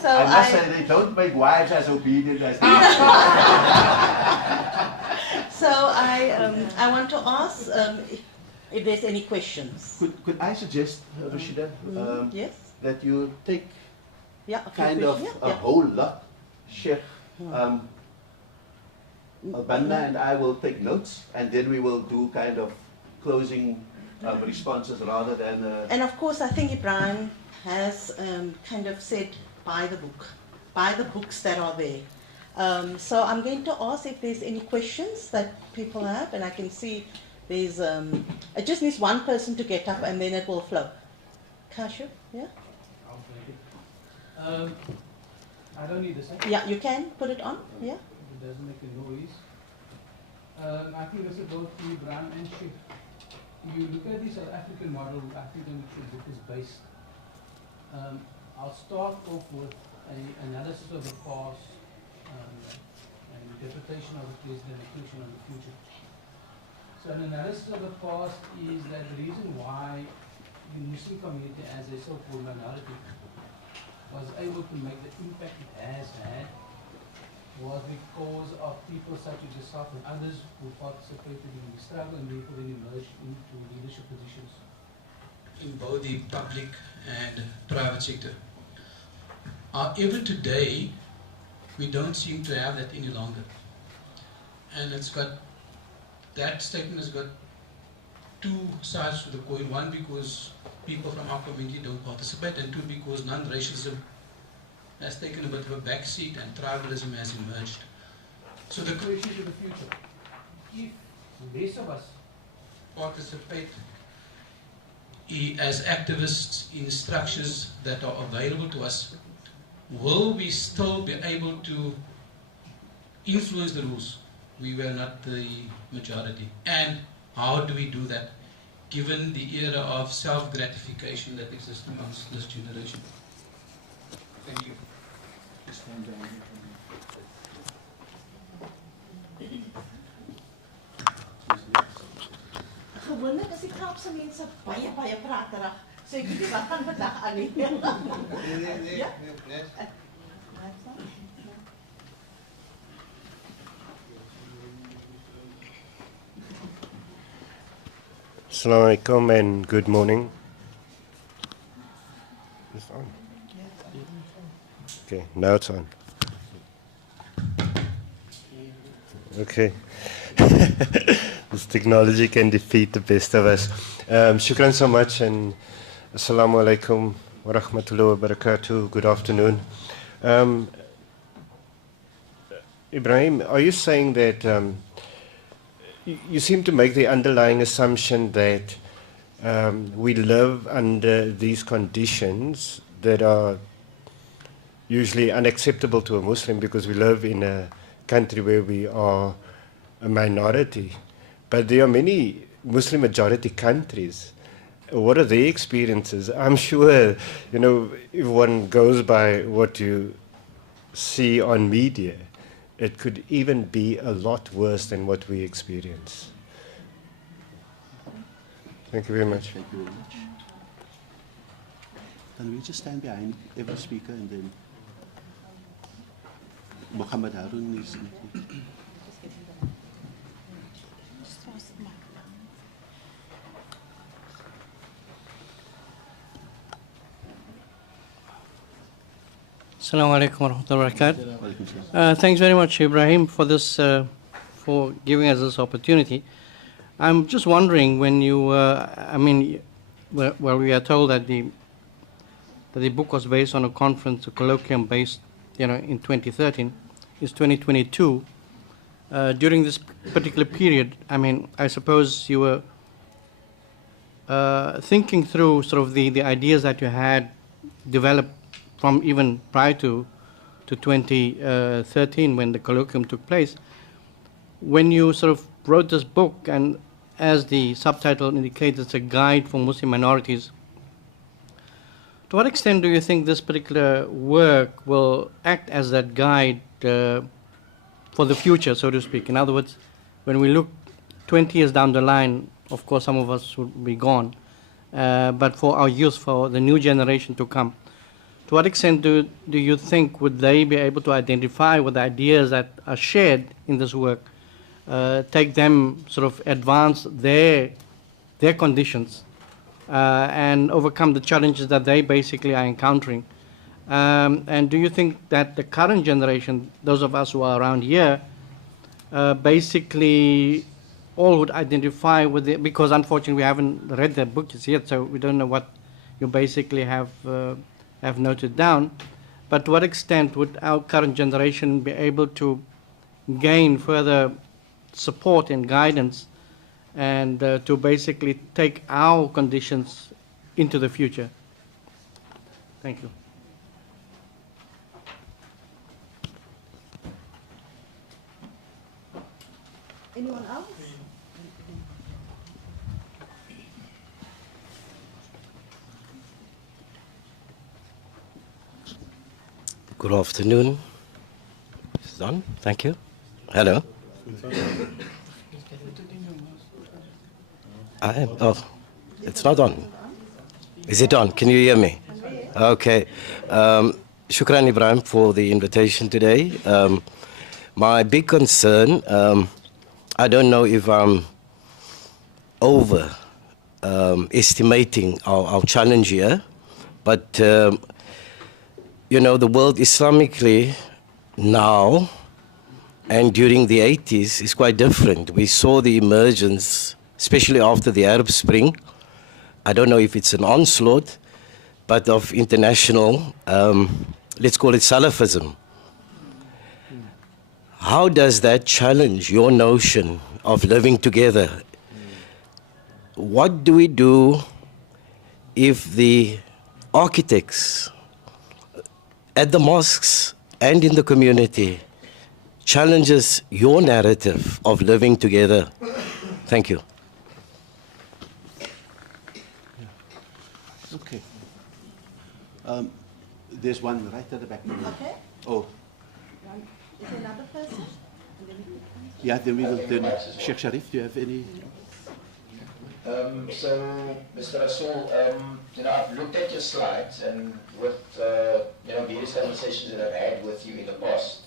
So I must say they don't make wives as obedient as me. So I want to ask if there's any questions. Could I suggest, Rashida, Yes? that you take Yeah. kind of a whole lot, Sheikh Al-Banna and I will take notes, and then we will do kind of closing responses rather than... And of course, I think Ebrahim has kind of said, buy the book. Buy the books that are there. So I'm going to ask if there's any questions that people have, and I can see there's... it just needs one person to get up and then it will flow. Kashu, yeah? I don't need the same. Yeah, you can put it on, yeah? It doesn't make a noise. I think this is both Ebrahim and Sheikh. You look at the South African model, I think on which the book is based. I'll start off with an analysis of the past, an interpretation of the present, and a conclusion on the future. So an analysis of the past is that the reason why the Muslim community as a so-called minority was able to make the impact it has had was because of people such as yourself and others who participated in the struggle and therefore then emerged into leadership positions in both the public and private sector. However, today we don't seem to have that any longer, and it's got, that statement has got two sides to the coin. One, because people from our community don't participate, and two, because non-racialism has taken a bit of a backseat and tribalism has emerged. So the question to the future, if the rest of us participate as activists in structures that are available to us, will we still be able to influence the rules? We were not the majority. And how do we do that, given the era of self-gratification that exists amongst this generation? Thank you. Gewoonlik is die Kaapse mense baie praterig. So ek weet nie wat gaan vandag aan nie. Nee, Assalamu alaikum and good morning. Is it on? Okay, now it's on. Okay. This technology can defeat the best of us. Shukran so much, and assalamu alaikum wa rahmatullahi wa barakatuh. Good afternoon. Ebrahim, are you saying that you seem to make the underlying assumption that we live under these conditions that are usually unacceptable to a Muslim because we live in a country where we are a minority? But there are many Muslim majority countries. What are their experiences? I'm sure, you know, if one goes by what you see on media, it could even be a lot worse than what we experience. Thank you very much. Thank you very much. Can we just stand behind every speaker and then Muhammad Harun is... Assalamu alaikum wa rahmatullahi wa barakatuh. Thanks very much, Ebrahim, for this, for giving us this opportunity. I'm just wondering, when you, I mean, well, we are told that the book was based on a conference, a colloquium based, you know, in 2013. It's 2022. During this particular period, I mean, I suppose you were thinking through sort of the ideas that you had developed from even prior to 2013 when the colloquium took place. When you sort of wrote this book, and as the subtitle indicates, it's a guide for Muslim minorities. To what extent do you think this particular work will act as that guide for the future, so to speak? In other words, when we look 20 years down the line, of course, some of us will be gone, but for our youth, for the new generation to come, to what extent do you think would they be able to identify with the ideas that are shared in this work, take them, sort of advance their conditions, and overcome the challenges that they basically are encountering? And do you think that the current generation, those of us who are around here, basically all would identify with it? Because unfortunately we haven't read the books yet, so we don't know what you basically have noted down. But to what extent would our current generation be able to gain further support and guidance, and to basically take our conditions into the future? Thank you. Anyone else? Good afternoon. It's on. Thank you. Hello. Oh, it's not on. Is it on? Can you hear me? Okay. Shukran, Ebrahim, for the invitation today. My big concern, I don't know if I'm estimating our challenge here, but you know, the world Islamically now and during the 80s is quite different. We saw the emergence, especially after the Arab Spring. I don't know if it's an onslaught, but of international, let's call it Salafism. How does that challenge your notion of living together? What do we do if the architects at the mosques and in the community challenges your narrative of living together? Thank you. Okay. There's one right at the back. Okay. Oh. Is there another person? Yeah, then we will. Then Sheikh Sharif, do you have any? So, Mr. Rasool, you know, I've looked at your slides, and with you know, various conversations that I've had with you in the past,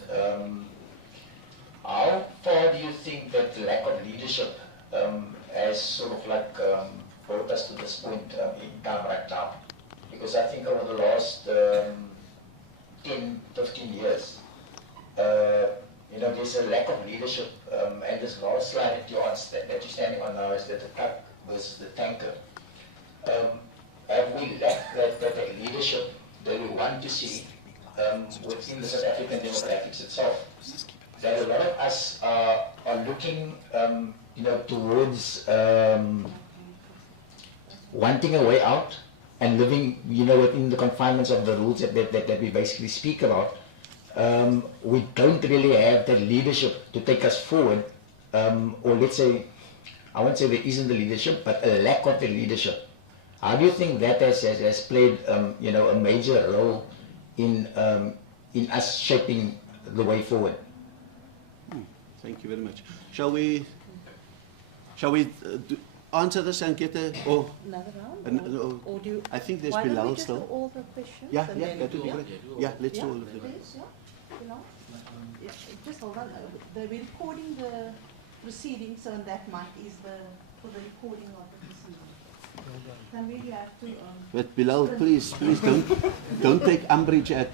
how far do you think that the lack of leadership has sort of like brought us to this point in time right now? Because I think over the last 10, 15 years, you know, there's a lack of leadership, and this last slide that you're standing on now is that the truck versus the tanker. Have we lacked that leadership that we want to see within the South African demographics itself? That a lot of us are looking, you know, towards wanting a way out and living, you know, within the confinements of the rules that we basically speak about. We don't really have the leadership to take us forward, or let's say, I won't say there isn't the leadership, but a lack of the leadership. How do you think that has played, you know, a major role in us shaping the way forward? Thank you very much. Shall we answer this and get a Another round? Or do you, I think there's why don't Bilal we just still. do all the questions? Yeah, and yeah, then that would be great. Yeah, let's do all of them. Please, yeah. Bilal? Yeah, just hold on. They're recording the proceedings, so that mic is for the recording of the proceedings. Then we have to. But Bilal, please don't take umbrage at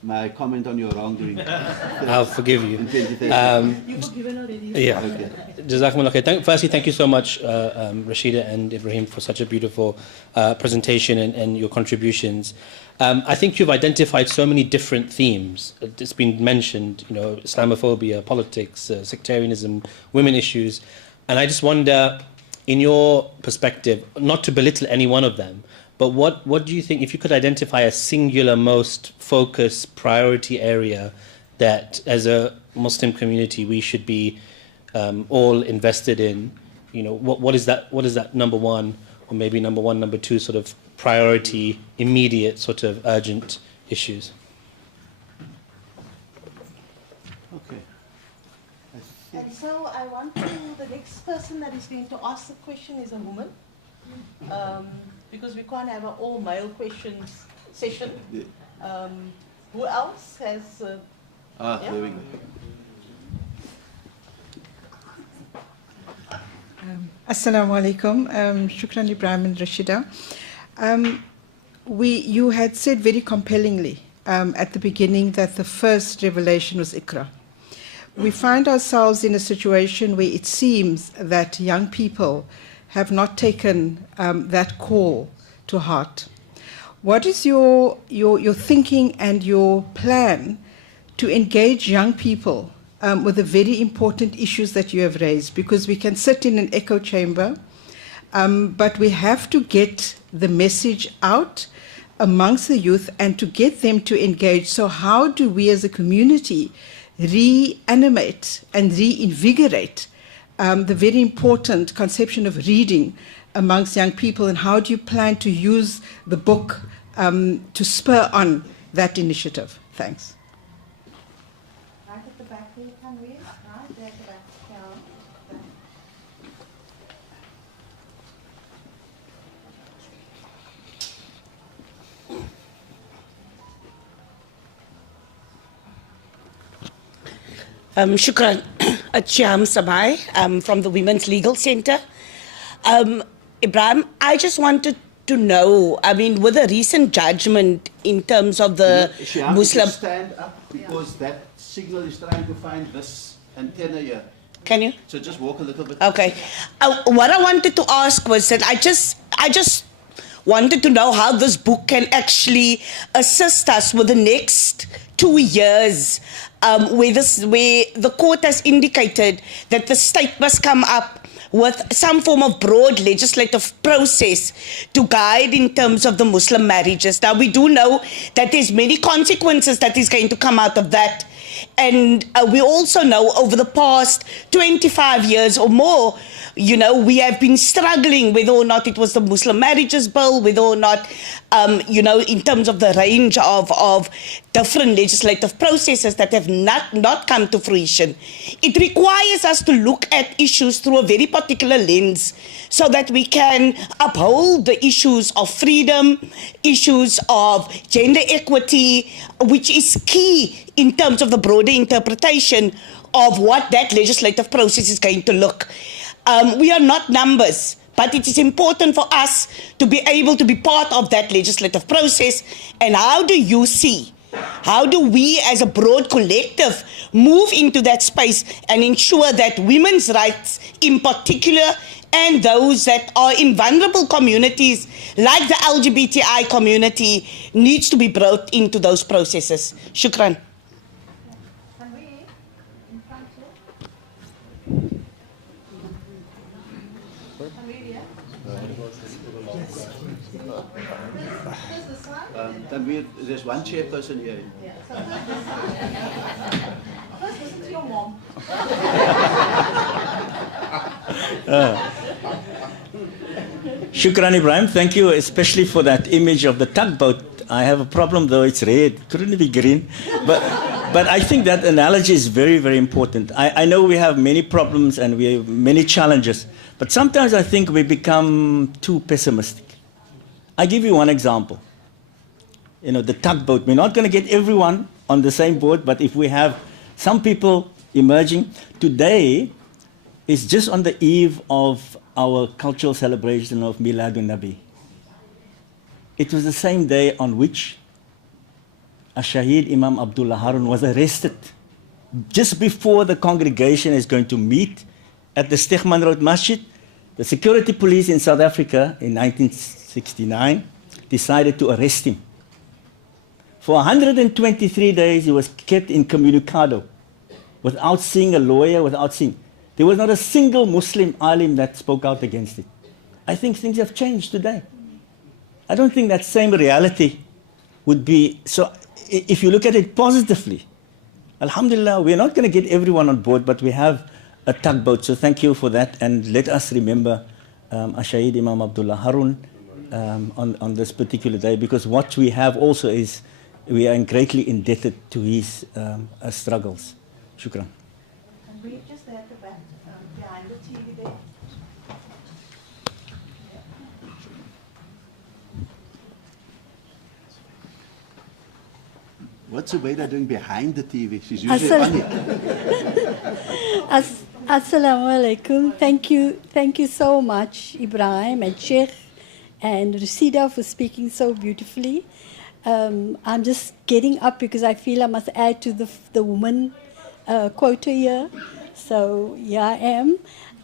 my comment on your wrongdoing. I'll forgive you. You've forgiven already. Yeah. Okay. Jazakumullah khair. Firstly, thank you so much, Rashida and Ebrahim, for such a beautiful presentation and your contributions. I think you've identified so many different themes. It's been mentioned, you know, Islamophobia, politics, sectarianism, women issues. And I just wonder, in your perspective, not to belittle any one of them, but what do you think, if you could identify a singular, most focused priority area that as a Muslim community we should be all invested in, what is that number one, or maybe number one, number two sort of priority, immediate sort of urgent issues? Okay. And so I want to, the next person that is going to ask the question is a woman, because we can't have an all-male questions session. Who else has... There we go. Assalamu alaikum. Shukran Ebrahim and Rashida. You had said very compellingly at the beginning that the first revelation was Iqra. We find ourselves in a situation where it seems that young people have not taken that call to heart. What is your thinking and your plan to engage young people with the very important issues that you have raised? Because we can sit in an echo chamber, but we have to get the message out amongst the youth and to get them to engage. So how do we as a community reanimate and reinvigorate the very important conception of reading amongst young people, and how do you plan to use the book to spur on that initiative? Thanks. Right at the back there, can we? Right there at the back. Shukran. Acham Samai from the Women's Legal Center. Ebrahim, I just wanted to know, with a recent judgment in terms of the Muslim... Stand up, because that signal is trying to find this antenna here. Can you? So just walk a little bit. Okay. What I wanted to ask was that I just wanted to know how this book can actually assist us with the next 2 years, where the court has indicated that the state must come up with some form of broad legislative process to guide in terms of the Muslim marriages. Now, we do know that there's many consequences that is going to come out of that. And we also know over the past 25 years or more, we have been struggling whether or not it was the Muslim Marriages Bill, whether or not, in terms of the range of different legislative processes that have not come to fruition. It requires us to look at issues through a very particular lens so that we can uphold the issues of freedom, issues of gender equity, which is key in terms of the broader interpretation of what that legislative process is going to look. We are not numbers, but it is important for us to be able to be part of that legislative process. And how do you see, how do we as a broad collective move into that space and ensure that women's rights in particular, and those that are in vulnerable communities like the LGBTI community, needs to be brought into those processes? Shukran. There's one chairperson here. First, listen to your mom. Shukran Ebrahim, thank you especially for that image of the tugboat. I have a problem though, it's red, couldn't it be green? But I think that analogy is very, very important. I know we have many problems and we have many challenges, but sometimes I think we become too pessimistic. I give you one example. The tugboat, we're not going to get everyone on the same boat, but if we have some people emerging, today is just on the eve of our cultural celebration of Miladun Nabi. It was the same day on which Shaheed Imam Abdullah Harun was arrested. Just before the congregation is going to meet at the Stichman Road Masjid, the security police in South Africa in 1969 decided to arrest him. For 123 days, he was kept incommunicado, without seeing a lawyer, without seeing. There was not a single Muslim alim that spoke out against it. I think things have changed today. I don't think that same reality would be, so if you look at it positively, alhamdulillah, we're not going to get everyone on board, but we have a tugboat. So thank you for that, and let us remember Shaheed Imam Abdullah Harun on this particular day, because what we have also is we are greatly indebted to his struggles. Shukran. And we're just there at the back, behind the TV there. What's Zubaydah doing behind the TV? She's usually on it. Assalamu alaikum. Thank you so much, Ebrahim and Sheikh and Rasida, for speaking so beautifully. I'm just getting up because I feel I must add to the woman quota here. So here I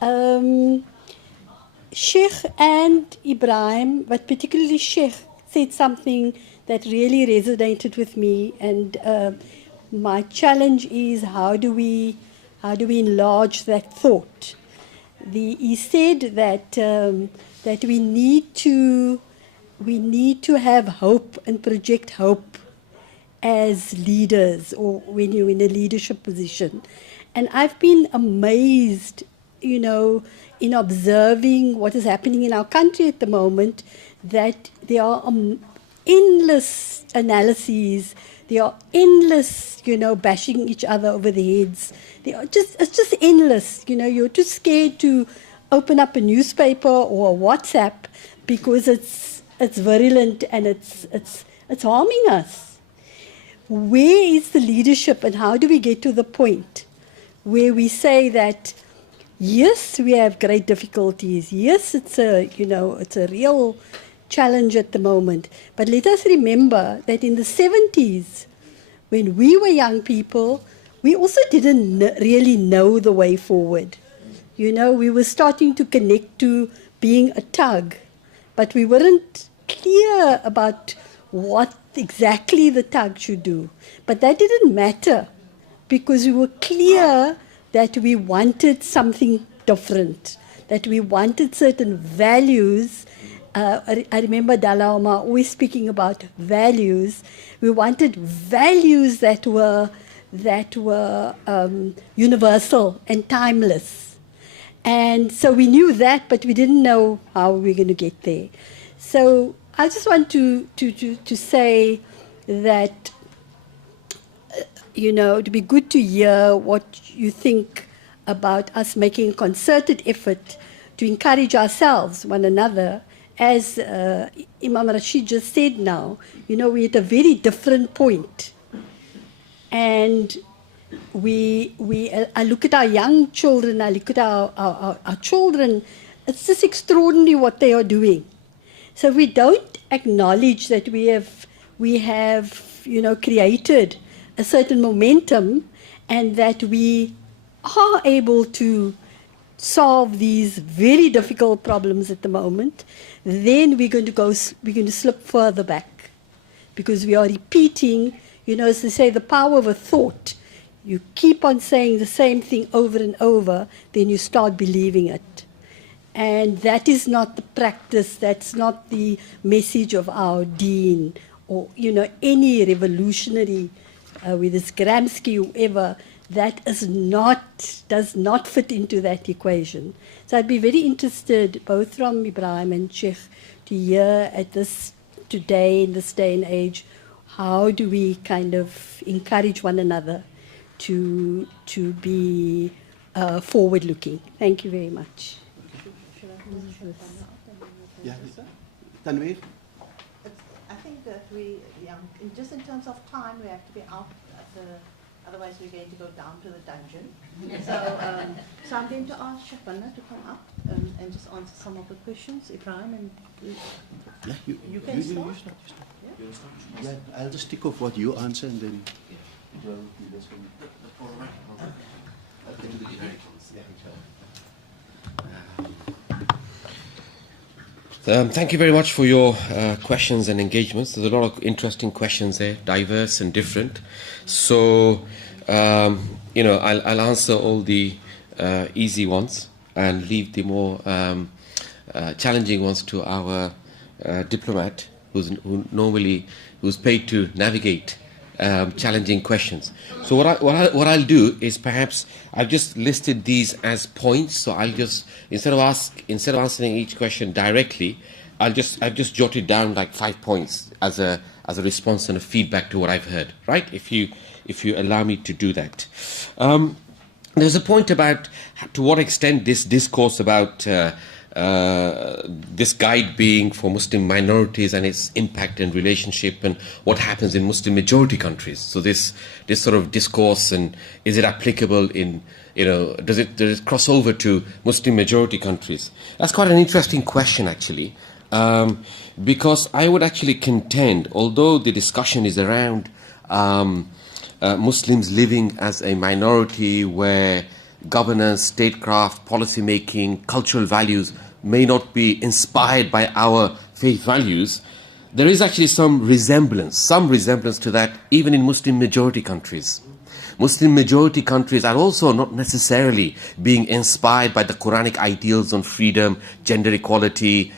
am. Sheikh and Ebrahim, but particularly Sheikh, said something that really resonated with me, and my challenge is how do we enlarge that thought. He said that we need to have hope and project hope as leaders, or when you're in a leadership position. And I've been amazed, in observing what is happening in our country at the moment, that there are endless analyses, there are endless, bashing each other over the heads. It's just endless. You're too scared to open up a newspaper or a WhatsApp because it's virulent and it's harming us. Where is the leadership, and how do we get to the point where we say that yes, we have great difficulties. Yes, it's a real challenge at the moment. But let us remember that in the 70s, when we were young people, we also didn't really know the way forward. We were starting to connect to being a tug, but we weren't clear about what exactly the tug should do. But that didn't matter, because we were clear that we wanted something different, that we wanted certain values. I remember Dalai Lama always speaking about values. We wanted values that were universal and timeless. And so we knew that, but we didn't know how we were going to get there. So I just want to say that, it'd be good to hear what you think about us making a concerted effort to encourage ourselves, one another. As Imam Rashid just said now, we're at a very different point. And I look at our young children, I look at our children, it's just extraordinary what they are doing. So we don't acknowledge that we have created a certain momentum, and that we are able to solve these very difficult problems at the moment, then we're going to slip further back, because we are repeating, as they say, the power of a thought. You keep on saying the same thing over and over, then you start believing it. And that is not the practice, that's not the message of our deen, or any revolutionary, whether it's Gramsci, whoever, that does not fit into that equation. So I'd be very interested, both from Ebrahim and Sheikh, to hear today, in this day and age, how do we kind of encourage one another to be forward-looking. Thank you very much. Yeah, Tanveer? I think that just in terms of time, we have to be out otherwise we're going to go down to the dungeon. So I'm going to ask Sheikh to come up and just answer some of the questions. Ebrahim, and you can start. Yeah, I'll just tick off what you answer, and then Thank you very much for your questions and engagements. There's a lot of interesting questions there, diverse and different. So, I'll answer all the easy ones and leave the more challenging ones to our diplomat, who's paid to navigate challenging questions. So what I'll do is perhaps I've just listed these as points. So I'll just instead of answering each question directly, I've just jotted down like 5 points as a response and a feedback to what I've heard. Right? If you allow me to do that. There's a point about to what extent this discourse about this guide being for Muslim minorities and its impact and relationship and what happens in Muslim majority countries. So this sort of discourse, and is it applicable in, does it cross over to Muslim majority countries? That's quite an interesting question actually, because I would actually contend, although the discussion is around Muslims living as a minority where governance, statecraft, policy making, cultural values may not be inspired by our faith values, there is actually some resemblance to that even in Muslim majority countries. Muslim majority countries are also not necessarily being inspired by the Quranic ideals on freedom, gender equality,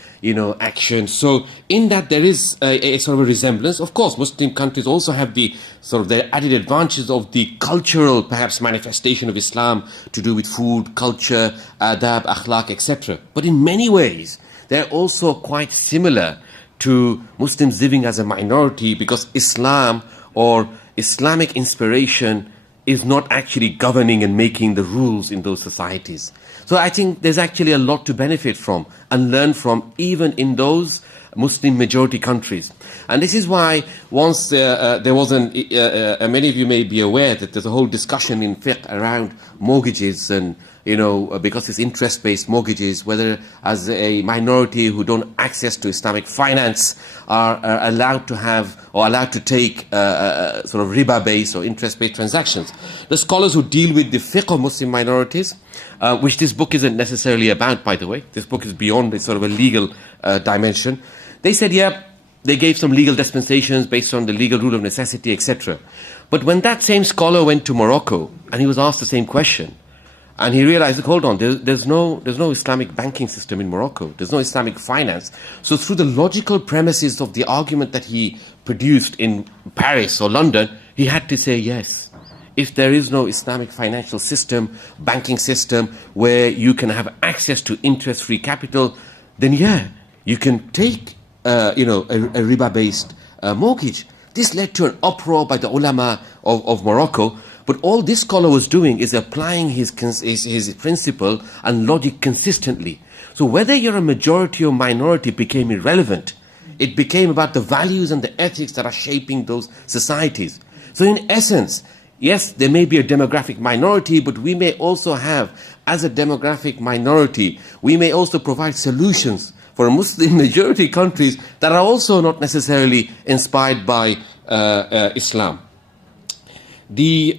action. So in that there is a sort of a resemblance. Of course, Muslim countries also have the sort of the added advantages of the cultural, perhaps, manifestation of Islam to do with food, culture, adab, akhlaq, etc. But in many ways, they're also quite similar to Muslims living as a minority, because Islam or Islamic inspiration is not actually governing and making the rules in those societies. So I think there's actually a lot to benefit from and learn from even in those Muslim majority countries. And this is why once there was many of you may be aware that there's a whole discussion in fiqh around mortgages and, because it's interest-based mortgages, whether as a minority who don't access to Islamic finance are allowed to have or allowed to take sort of riba-based or interest-based transactions. The scholars who deal with the fiqh of Muslim minorities, which this book isn't necessarily about, by the way, this book is beyond the sort of a legal dimension, they said, they gave some legal dispensations based on the legal rule of necessity, etc. But when that same scholar went to Morocco and he was asked the same question, and he realized, hold on, there's no Islamic banking system in Morocco. There's no Islamic finance. So through the logical premises of the argument that he produced in Paris or London, he had to say yes. If there is no Islamic financial system, banking system, where you can have access to interest-free capital, then you can take a riba-based mortgage. This led to an uproar by the ulama of Morocco. But all this scholar was doing is applying his principle and logic consistently. So whether you're a majority or minority became irrelevant. It became about the values and the ethics that are shaping those societies. So in essence, yes, there may be a demographic minority, but we may also have, as a demographic minority, we may also provide solutions for Muslim majority countries that are also not necessarily inspired by Islam. The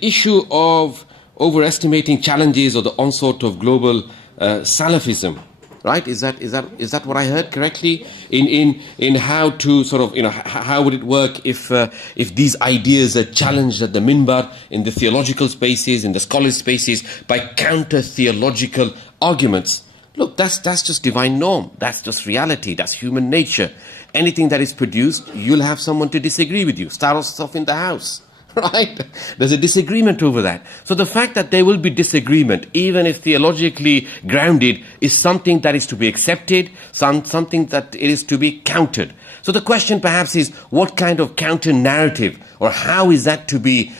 issue of overestimating challenges or the onslaught of global Salafism, right? Is that what I heard correctly? In how to sort of, how would it work if these ideas are challenged at the minbar, in the theological spaces, in the scholarly spaces, by counter-theological arguments? Look, that's just divine norm. That's just reality. That's human nature. Anything that is produced, you'll have someone to disagree with you. Start off in the house. Right? There's a disagreement over that. So the fact that there will be disagreement, even if theologically grounded, is something that is to be accepted, something that it is to be countered. So the question perhaps is, what kind of counter-narrative, or how is that to be,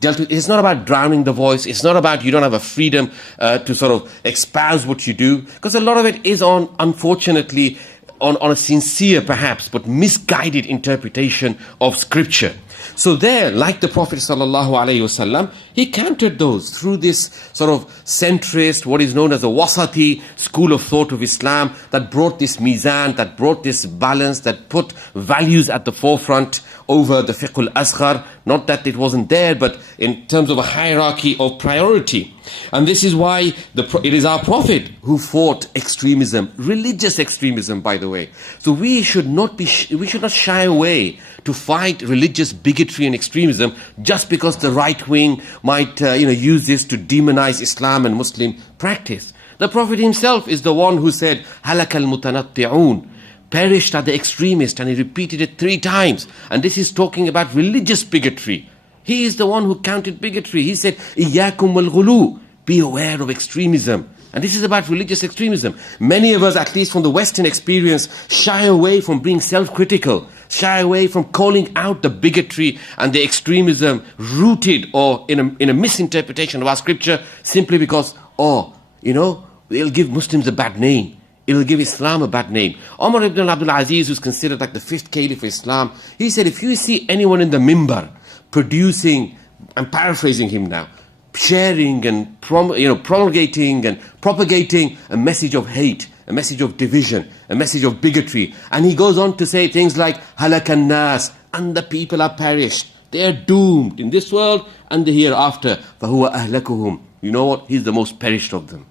dealt with? It's not about drowning the voice. It's not about you don't have a freedom to sort of espouse what you do, because a lot of it is unfortunately, on a sincere perhaps, but misguided interpretation of scripture. So there, like the Prophet ﷺ, he countered those through this sort of centrist, what is known as the wasati school of thought of Islam, that brought this mizan, that brought this balance, that put values at the forefront over the fiqh al-asghar. Not that it wasn't there, but in terms of a hierarchy of priority. And this is why it is our Prophet who fought extremism, religious extremism, by the way. So we should not shy away to fight religious bigotry and extremism just because the right wing might use this to demonize Islam and Muslim practice. The Prophet himself is the one who said, "Halakal mutanatti'un." Perished are the extremists, and he repeated it 3 times. And this is talking about religious bigotry. He is the one who counted bigotry. He said, Iyyakum wal-ghulu, be aware of extremism. And this is about religious extremism. Many of us, at least from the Western experience, shy away from being self-critical, shy away from calling out the bigotry and the extremism rooted or in a misinterpretation of our scripture, simply because, it'll give Muslims a bad name. It'll give Islam a bad name. Umar ibn Abdul Aziz, who's considered like the 5th caliph of Islam, he said, if you see anyone in the mimbar producing, I'm paraphrasing him now, sharing and promulgating and propagating a message of hate, a message of division, a message of bigotry. And he goes on to say things like, halakan nas, and the people are perished. They are doomed in this world and the hereafter. Fahuwa ahlakuhum. You know what? He's the most perished of them.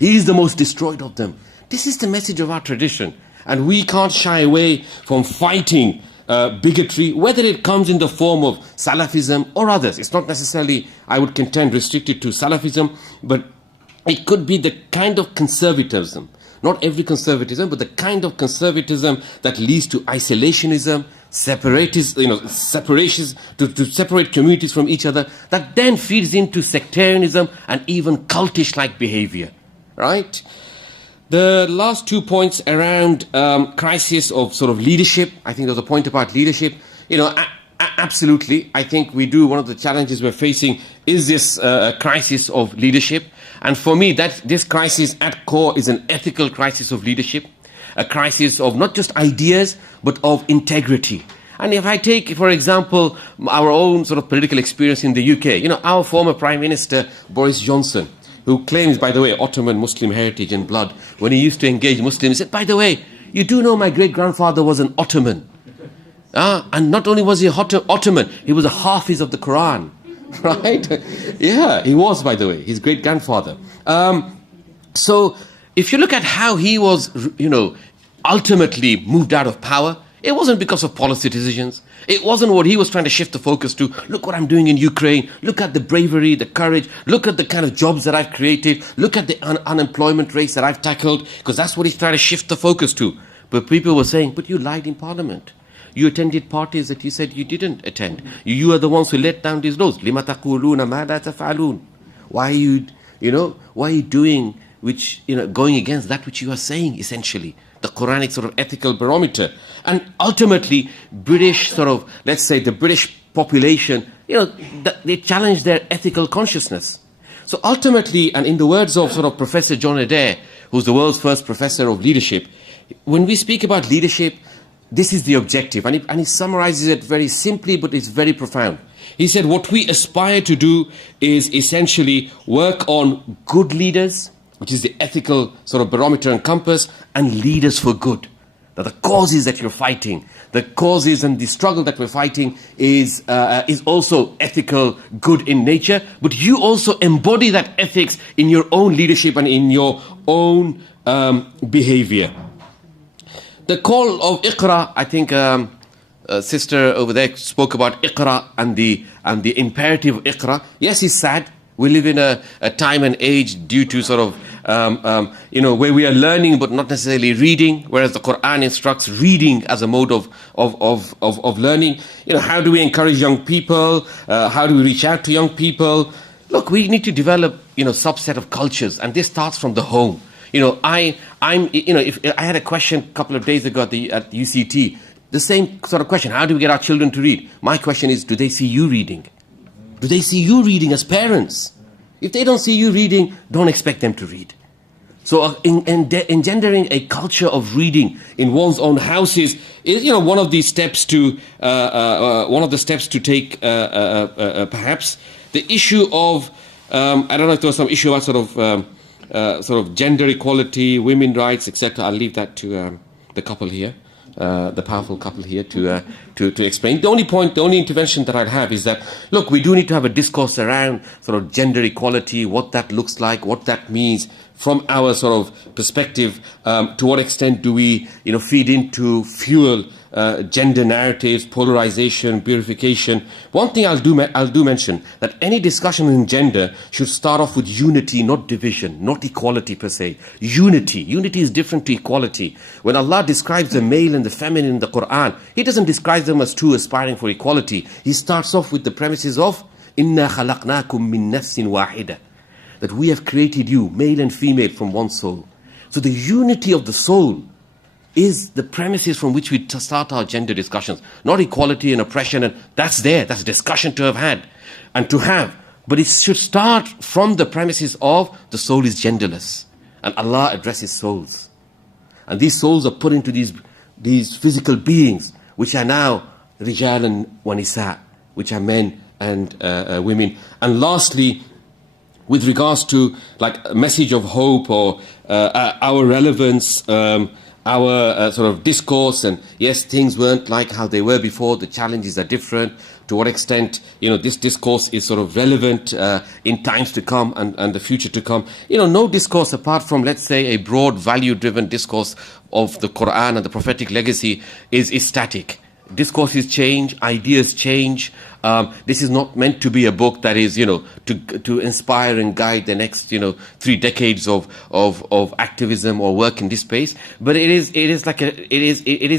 He is the most destroyed of them. This is the message of our tradition. And we can't shy away from fighting bigotry, whether it comes in the form of Salafism or others. It's not necessarily, I would contend, restricted to Salafism, but it could be the kind of conservatism, not every conservatism, but the kind of conservatism that leads to isolationism, separations, to separate communities from each other, that then feeds into sectarianism and even cultish-like behavior, right? The last 2 points around crisis of sort of leadership. I think there was a point about leadership. Absolutely. I think we do. One of the challenges we're facing is this crisis of leadership. And for me, this crisis at core is an ethical crisis of leadership, a crisis of not just ideas, but of integrity. And if I take, for example, our own sort of political experience in the UK, our former Prime Minister, Boris Johnson, who claims, by the way, Ottoman Muslim heritage and blood, when he used to engage Muslims, he said, by the way, you do know my great-grandfather was an Ottoman. And not only was he Ottoman, he was a Hafiz of the Quran. Right? Yeah, he was, by the way, his great-grandfather. So if you look at how he was, ultimately moved out of power, it wasn't because of policy decisions. It wasn't what he was trying to shift the focus to. Look what I'm doing in Ukraine. Look at the bravery, the courage. Look at the kind of jobs that I've created. Look at the unemployment rates that I've tackled. Because that's what he's trying to shift the focus to. But people were saying, but you lied in Parliament. You attended parties that you said you didn't attend. You are the ones who let down these laws. لِمَ تَقُولُونَ مَا لَا تَفْعَلُونَ. Why are you doing going against that which you are saying, essentially? The Quranic sort of ethical barometer. And ultimately, British let's say the British population, they challenge their ethical consciousness. So ultimately, and in the words of sort of Professor John Adair, who's the world's first professor of leadership, when we speak about leadership, this is the objective. And he summarizes it very simply, but it's very profound. He said, what we aspire to do is essentially work on good leaders, which is the ethical sort of barometer and compass, and leaders for good. Now, the causes that you're fighting, the causes and the struggle that we're fighting is also ethical, good in nature, but you also embody that ethics in your own leadership and in your own behavior. The call of Iqra, I think sister over there spoke about Iqra and the imperative of Iqra. Yes, it's sad. We live in a time and age due to sort of, where we are learning but not necessarily reading, whereas the Quran instructs reading as a mode of learning. How do we encourage young people? How do we reach out to young people? Look, we need to develop, subset of cultures, and this starts from the home. If I had a question a couple of days ago at UCT, the same sort of question, how do we get our children to read? My question is, do they see you reading? Do they see you reading as parents? If they don't see you reading, don't expect them to read. So engendering a culture of reading in one's own houses is, one of the steps to take. Perhaps the issue of I don't know if there was some issue about sort of gender equality, women rights, etc. I'll leave that to the couple here. The powerful couple here to explain. The only intervention that I'd have is that, look, we do need to have a discourse around sort of gender equality, what that looks like, what that means from our sort of perspective. To what extent do we, feed into, fuel gender narratives, polarization, purification. One thing I'll do mention, that any discussion in gender should start off with unity, not division, not equality per se. Unity. Unity is different to equality. When Allah describes the male and the feminine in the Quran, He doesn't describe them as two aspiring for equality. He starts off with the premises of إِنَّا خَلَقْنَاكُم مِّن نَفْسٍ وَاحِدَةٍ, that we have created you, male and female, from one soul. So the unity of the soul is the premises from which we start our gender discussions. Not equality and oppression, and that's a discussion to have had and to have. But it should start from the premises of the soul is genderless. And Allah addresses souls. And these souls are put into these physical beings, which are now rijal and wanisa, which are men and women. And lastly, with regards to like a message of hope or our relevance, our sort of discourse, and yes, things weren't like how they were before, the challenges are different. To what extent, this discourse is sort of relevant in times to come and the future to come. No discourse apart from, let's say, a broad value-driven discourse of the Quran and the prophetic legacy is static. Discourses change, ideas change. This is not meant to be a book that is, to inspire and guide the next, 3 decades of activism or work in this space. But it is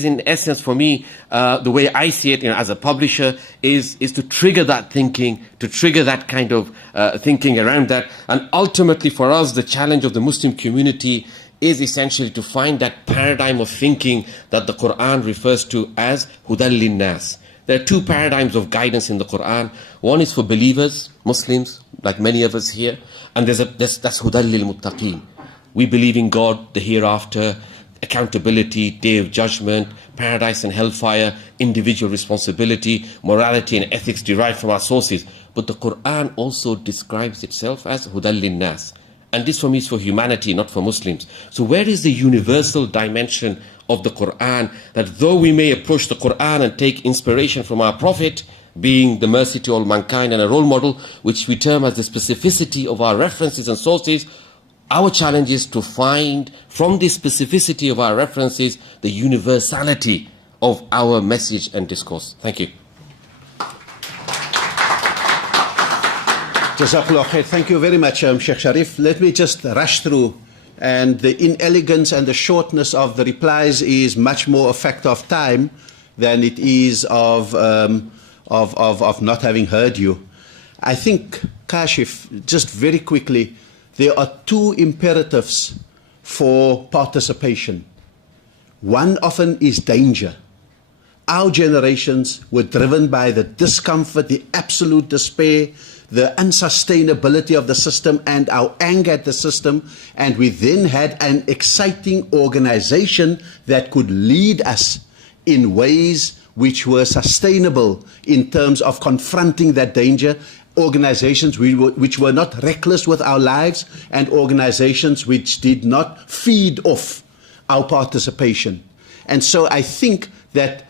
in essence for me, the way I see it, as a publisher, is to trigger that thinking, to trigger that kind of thinking around that. And ultimately for us, the challenge of the Muslim community is essentially to find that paradigm of thinking that the Quran refers to as Hudal Linnas. There are 2 paradigms of guidance in the Quran. One is for believers, Muslims, like many of us here, and that's Hudal lil Muttaqeen. We believe in God, the hereafter, accountability, day of judgment, paradise and hellfire, individual responsibility, morality and ethics derived from our sources. But the Quran also describes itself as Hudal Linnas. And this for me is for humanity, not for Muslims. So where is the universal dimension of the Quran, that though we may approach the Quran and take inspiration from our Prophet, being the mercy to all mankind and a role model, which we term as the specificity of our references and sources, our challenge is to find from the specificity of our references the universality of our message and discourse. Thank you. Jazakallah khair. Thank you very much, Sheikh Sharif. Let me just rush through. And the inelegance and the shortness of the replies is much more a factor of time than it is of not having heard you. I think, Kashif, just very quickly, there are 2 imperatives for participation. One often is danger. Our generations were driven by the discomfort, the absolute despair, the unsustainability of the system and our anger at the system, and we then had an exciting organization that could lead us in ways which were sustainable in terms of confronting that danger, organizations which were not reckless with our lives, and organizations which did not feed off our participation. And so I think that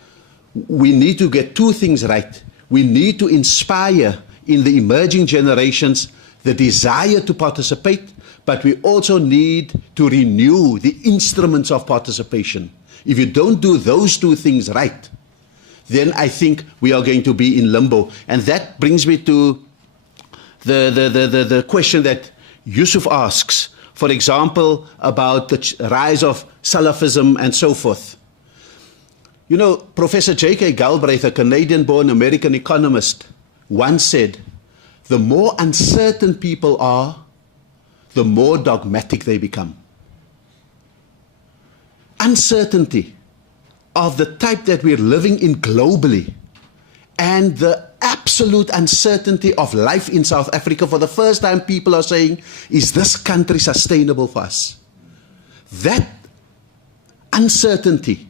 we need to get 2 things right. We need to inspire in the emerging generations the desire to participate, but we also need to renew the instruments of participation. If you don't do those 2 things right, then I think we are going to be in limbo. And that brings me to the question that Yusuf asks, for example, about the rise of Salafism and so forth. Professor J.K. Galbraith, a Canadian-born American economist, once said, the more uncertain people are, the more dogmatic they become. Uncertainty of the type that we're living in globally, and the absolute uncertainty of life in South Africa, for the first time people are saying, is this country sustainable for us? That uncertainty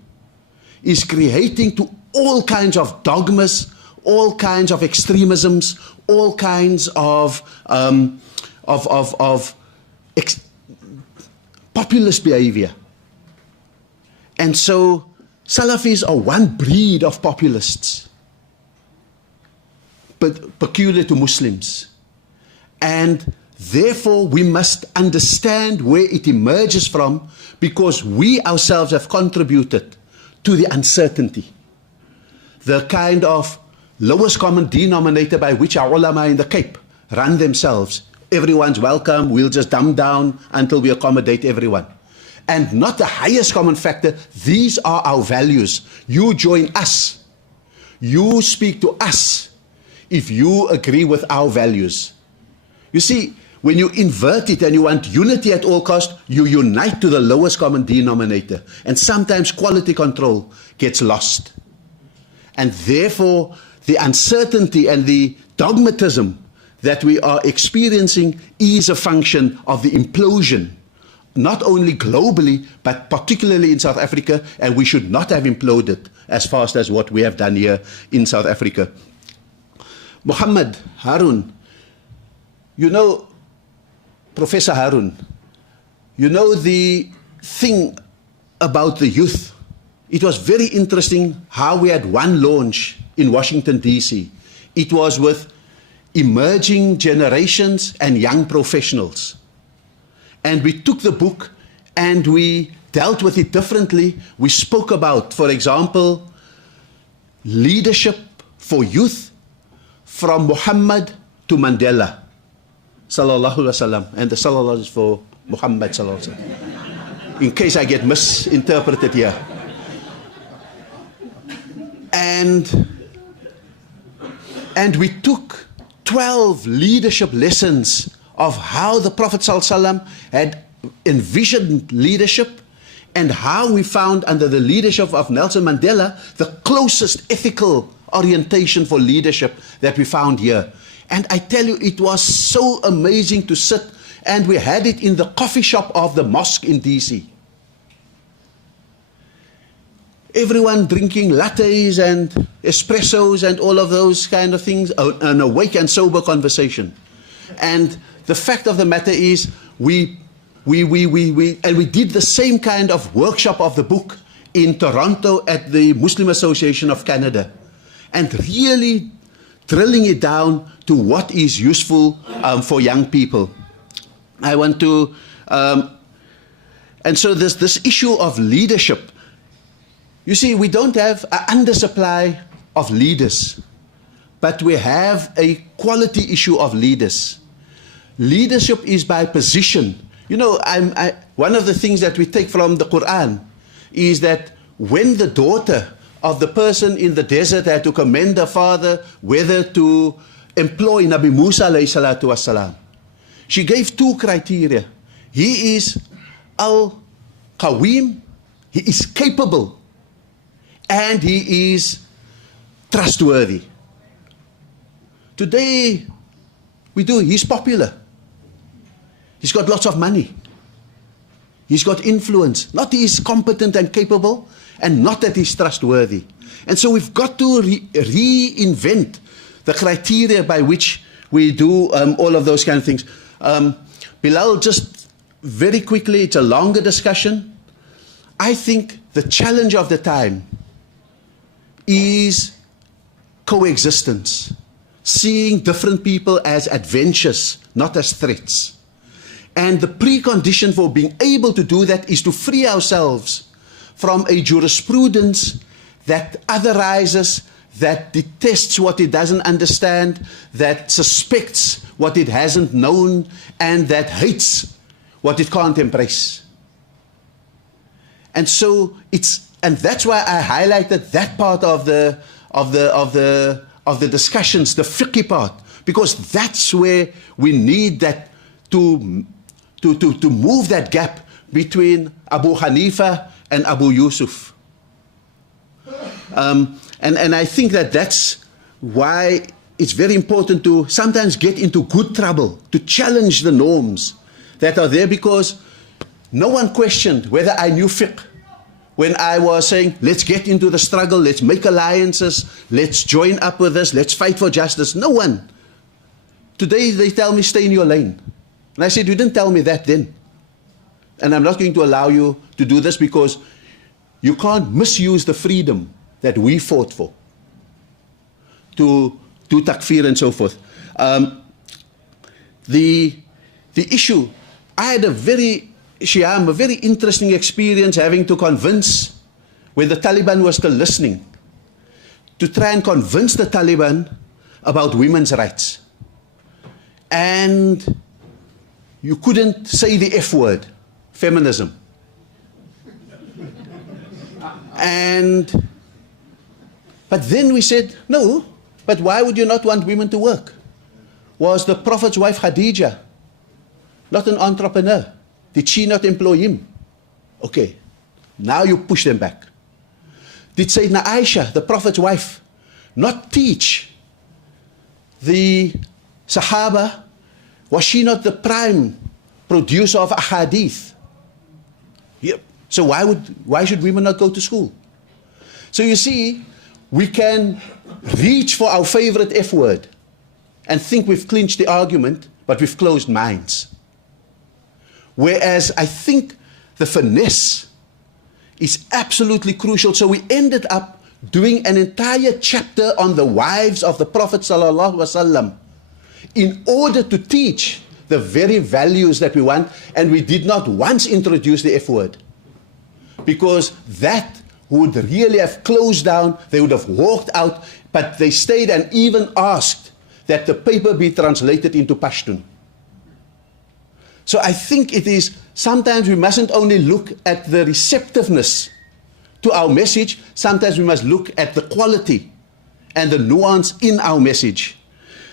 is creating to all kinds of dogmas, all kinds of extremisms, all kinds of populist behavior. And so Salafis are one breed of populists, but peculiar to Muslims. And therefore we must understand where it emerges from, because we ourselves have contributed to the uncertainty. the kind of lowest common denominator by which our ulama in the Cape run themselves. Everyone's welcome, we'll just dumb down until we accommodate everyone. And not the highest common factor, these are our values. You join us. You speak to us if you agree with our values. You see, when you invert it and you want unity at all costs, you unite to the lowest common denominator. And sometimes quality control gets lost. And therefore, the uncertainty and the dogmatism that we are experiencing is a function of the implosion, not only globally, but particularly in South Africa, and we should not have imploded as fast as what we have done here in South Africa. Muhammad Harun, you know, Professor Harun, you know the thing about the youth. It was very interesting how we had one launch in Washington, D.C. It was with emerging generations and young professionals. And we took the book and we dealt with it differently. We spoke about, for example, leadership for youth from Muhammad to Mandela, sallallahu alaihi wasallam, and the sallallahu is for Muhammad sallallahu alaihi wasallam, in case I get misinterpreted here. And we took 12 leadership lessons of how the Prophet ﷺ had envisioned leadership and how we found under the leadership of Nelson Mandela the closest ethical orientation for leadership that we found here. And I tell you, it was so amazing to sit, and we had it in the coffee shop of the mosque in DC. Everyone drinking lattes and espressos and all of those kind of things, an awake and sober conversation. And the fact of the matter is, we did the same kind of workshop of the book in Toronto at the Muslim Association of Canada, and really drilling it down to what is useful for young people. I want to, and so this issue of leadership, you see, we don't have an undersupply of leaders, but we have a quality issue of leaders. Leadership is by position. You know, one of the things that we take from the Quran is that when the daughter of the person in the desert had to commend her father whether to employ Nabi Musa alayhi salatu wasalam, she gave two criteria. He is al-Qawim, he is capable, and he is trustworthy. Today, he's popular. He's got lots of money. He's got influence. Not that he's competent and capable, and not that he's trustworthy. And so we've got to reinvent the criteria by which we do all of those kind of things. Bilal, just very quickly, it's a longer discussion. I think the challenge of the time is coexistence. Seeing different people as adventures, not as threats. And the precondition for being able to do that is to free ourselves from a jurisprudence that otherizes, that detests what it doesn't understand, that suspects what it hasn't known, and that hates what it can't embrace. And so and that's why I highlighted that part of the discussions, the fiqh part, because that's where we need that to move that gap between Abu Hanifa and Abu Yusuf. And I think that's why it's very important to sometimes get into good trouble, to challenge the norms that are there, because no one questioned whether I knew fiqh when I was saying, let's get into the struggle, let's make alliances, let's join up with this, let's fight for justice. No one. Today they tell me, stay in your lane. And I said, you didn't tell me that then. And I'm not going to allow you to do this, because you can't misuse the freedom that we fought for to do takfir and so forth. The issue, I had a very interesting experience having to convince, when the Taliban was still listening, to try and convince the Taliban about women's rights. And you couldn't say the F word, feminism. But then we said, no, but why would you not want women to work? Was the Prophet's wife Khadija not an entrepreneur? Did she not employ him? Okay, now you push them back. Did Sayyidina Aisha, the Prophet's wife, not teach the Sahaba? Was she not the prime producer of ahadith? Yep. So why should women not go to school? So you see, we can reach for our favorite F word and think we've clinched the argument, but we've closed minds. Whereas I think the finesse is absolutely crucial. So we ended up doing an entire chapter on the wives of the Prophet ﷺ in order to teach the very values that we want, and we did not once introduce the F word, because that would really have closed down. They would have walked out, but they stayed and even asked that the paper be translated into Pashtun. So I think it is, sometimes we mustn't only look at the receptiveness to our message, sometimes we must look at the quality and the nuance in our message.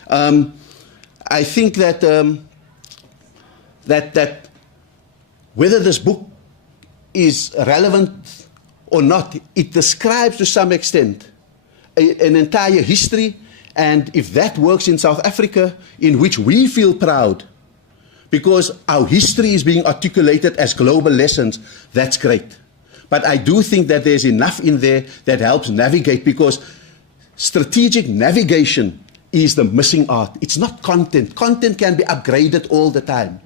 I think that that whether this book is relevant or not, it describes to some extent an entire history, and if that works in South Africa, in which we feel proud, because our history is being articulated as global lessons, that's great. But I do think that there's enough in there that helps navigate, because strategic navigation is the missing art. It's not content. Content can be upgraded all the time.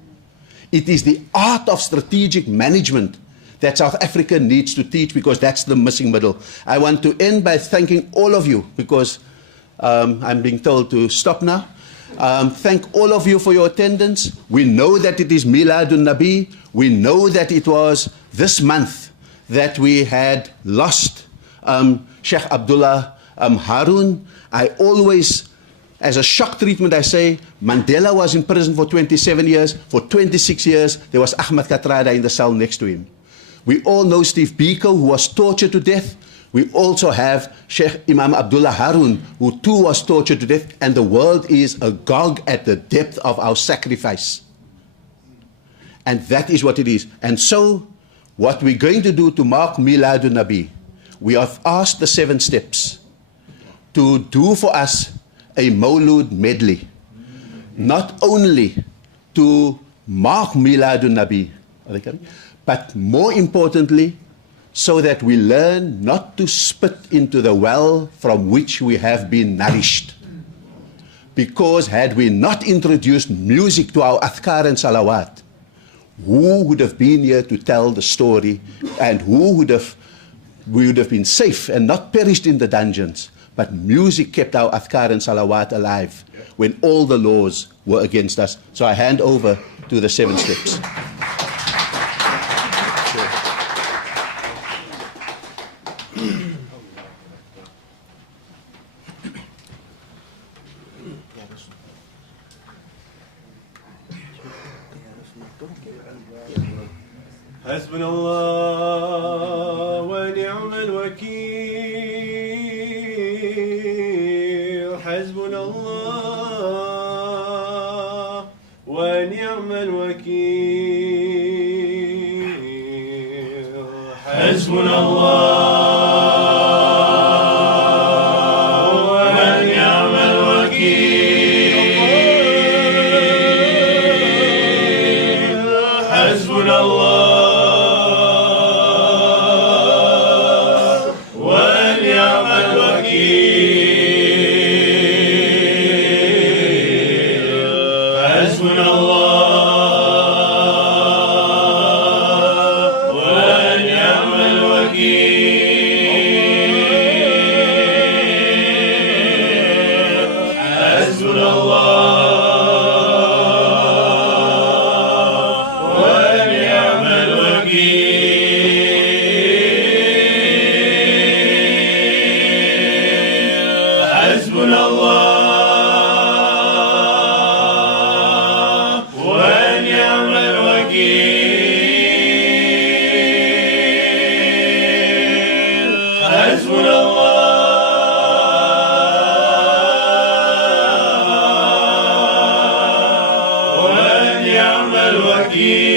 It is the art of strategic management that South Africa needs to teach, because that's the missing middle. I want to end by thanking all of you, because I'm being told to stop now. Thank all of you for your attendance. We know that it is Miladun Nabi. We know that it was this month that we had lost Sheikh Abdullah Harun. I always, as a shock treatment, I say Mandela was in prison for 27 years. For 26 years, there was Ahmed Kathrada in the cell next to him. We all know Steve Biko, who was tortured to death. We also have Sheikh Imam Abdullah Harun, who too was tortured to death, and the world is agog at the depth of our sacrifice. And that is what it is. And so, what we're going to do to mark Miladun Nabi, we have asked the 7 steps to do for us a Mawlud medley. Not only to mark Miladun Nabi, but more importantly, so that we learn not to spit into the well from which we have been nourished. Because had we not introduced music to our Adhkar and Salawat, who would have been here to tell the story, and we would have been safe and not perished in the dungeons? But music kept our Adhkar and Salawat alive when all the laws were against us. So I hand over to the 7 steps. حسبنا الله ونعم الوكيل حسبنا الله ونعم الوكيل حسبنا الله ونعم الوكيل حسبنا الله حسبنا الله ونعم الوكيل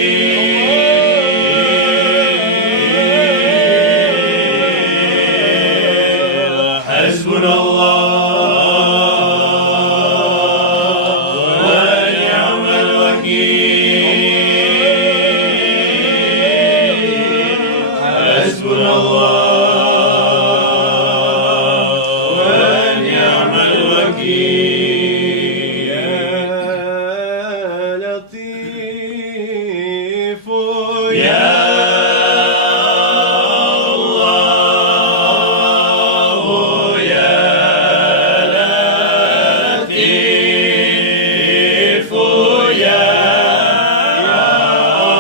حسبنا الله ونعم الوكيل حسبنا الله ونعم الوكيل يا لطيف يا الله يا لطيف يا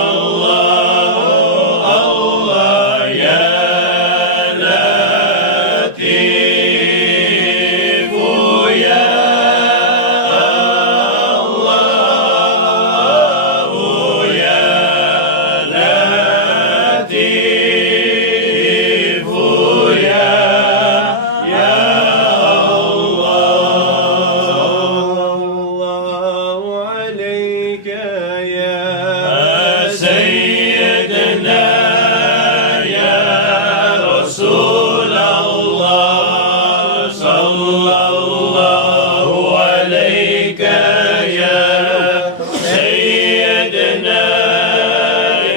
الله الله يا لطيف يا الله يا لطيف يا الله عليك يا سيدنا يا رسول الله صلى الله عليك يا سيدنا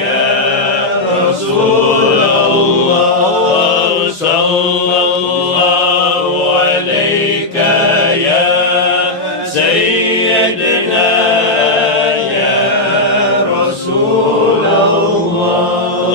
يا رسول الله صلى الله عليك يا سيدنا يا رسول الله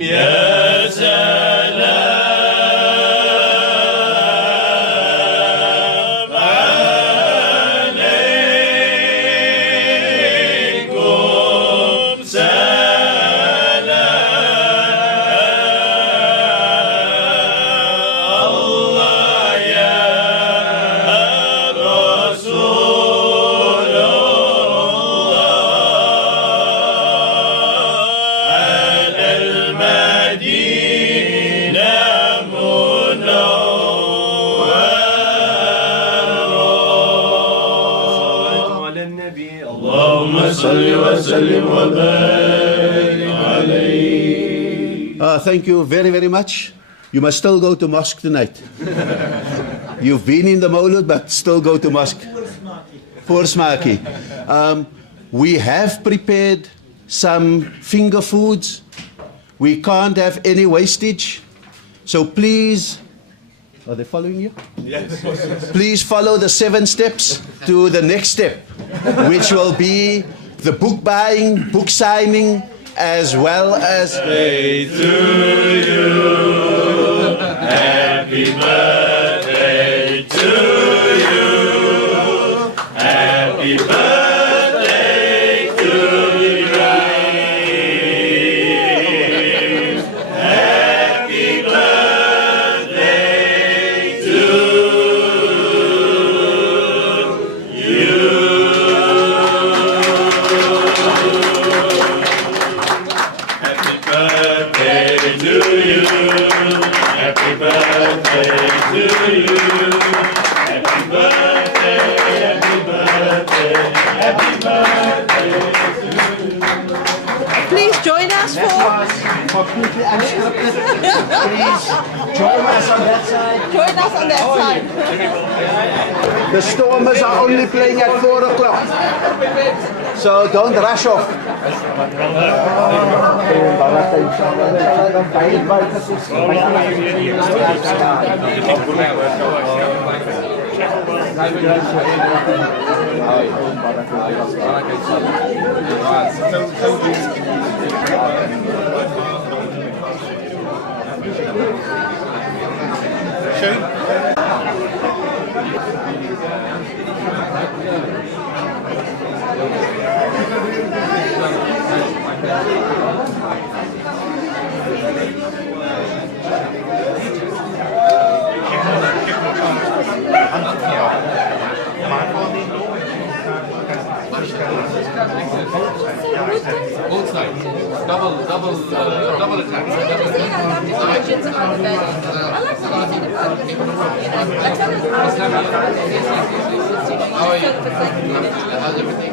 يا رسول الله يا محمد صل وسلم وبارك عليه. Thank you very, very much. You must still go to mosque tonight. You've been in the Maulud, but still go to mosque. Poor Smaki. We have prepared some finger foods. We can't have any wastage. So please, are they following you? Yes. Please follow the 7 steps to the next step, which will be the book buying, book signing, as well as... Birthday to you. Happy birthday to you. Happy birthday to Ibrahim. Happy birthday to you. Happy birthday to you. Happy birthday to you. Happy birthday, happy birthday, happy birthday to you. Please join us completely unscripted. Please join us on that side. Join us on that side. The Stormers are only playing at 4 o'clock. So don't rush off. Both sides. Double attack. How are you? How's everything?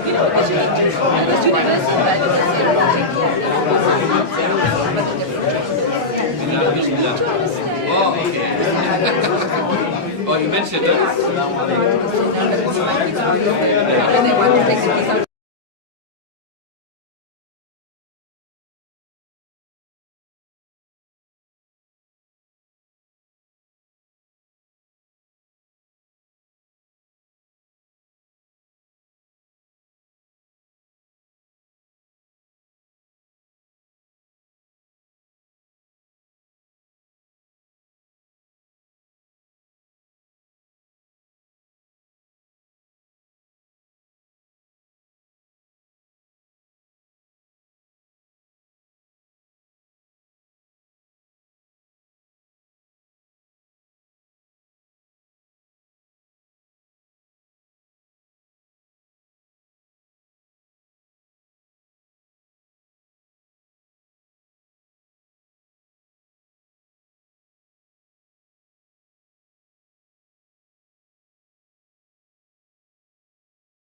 Oh, okay. Oh, you mentioned that.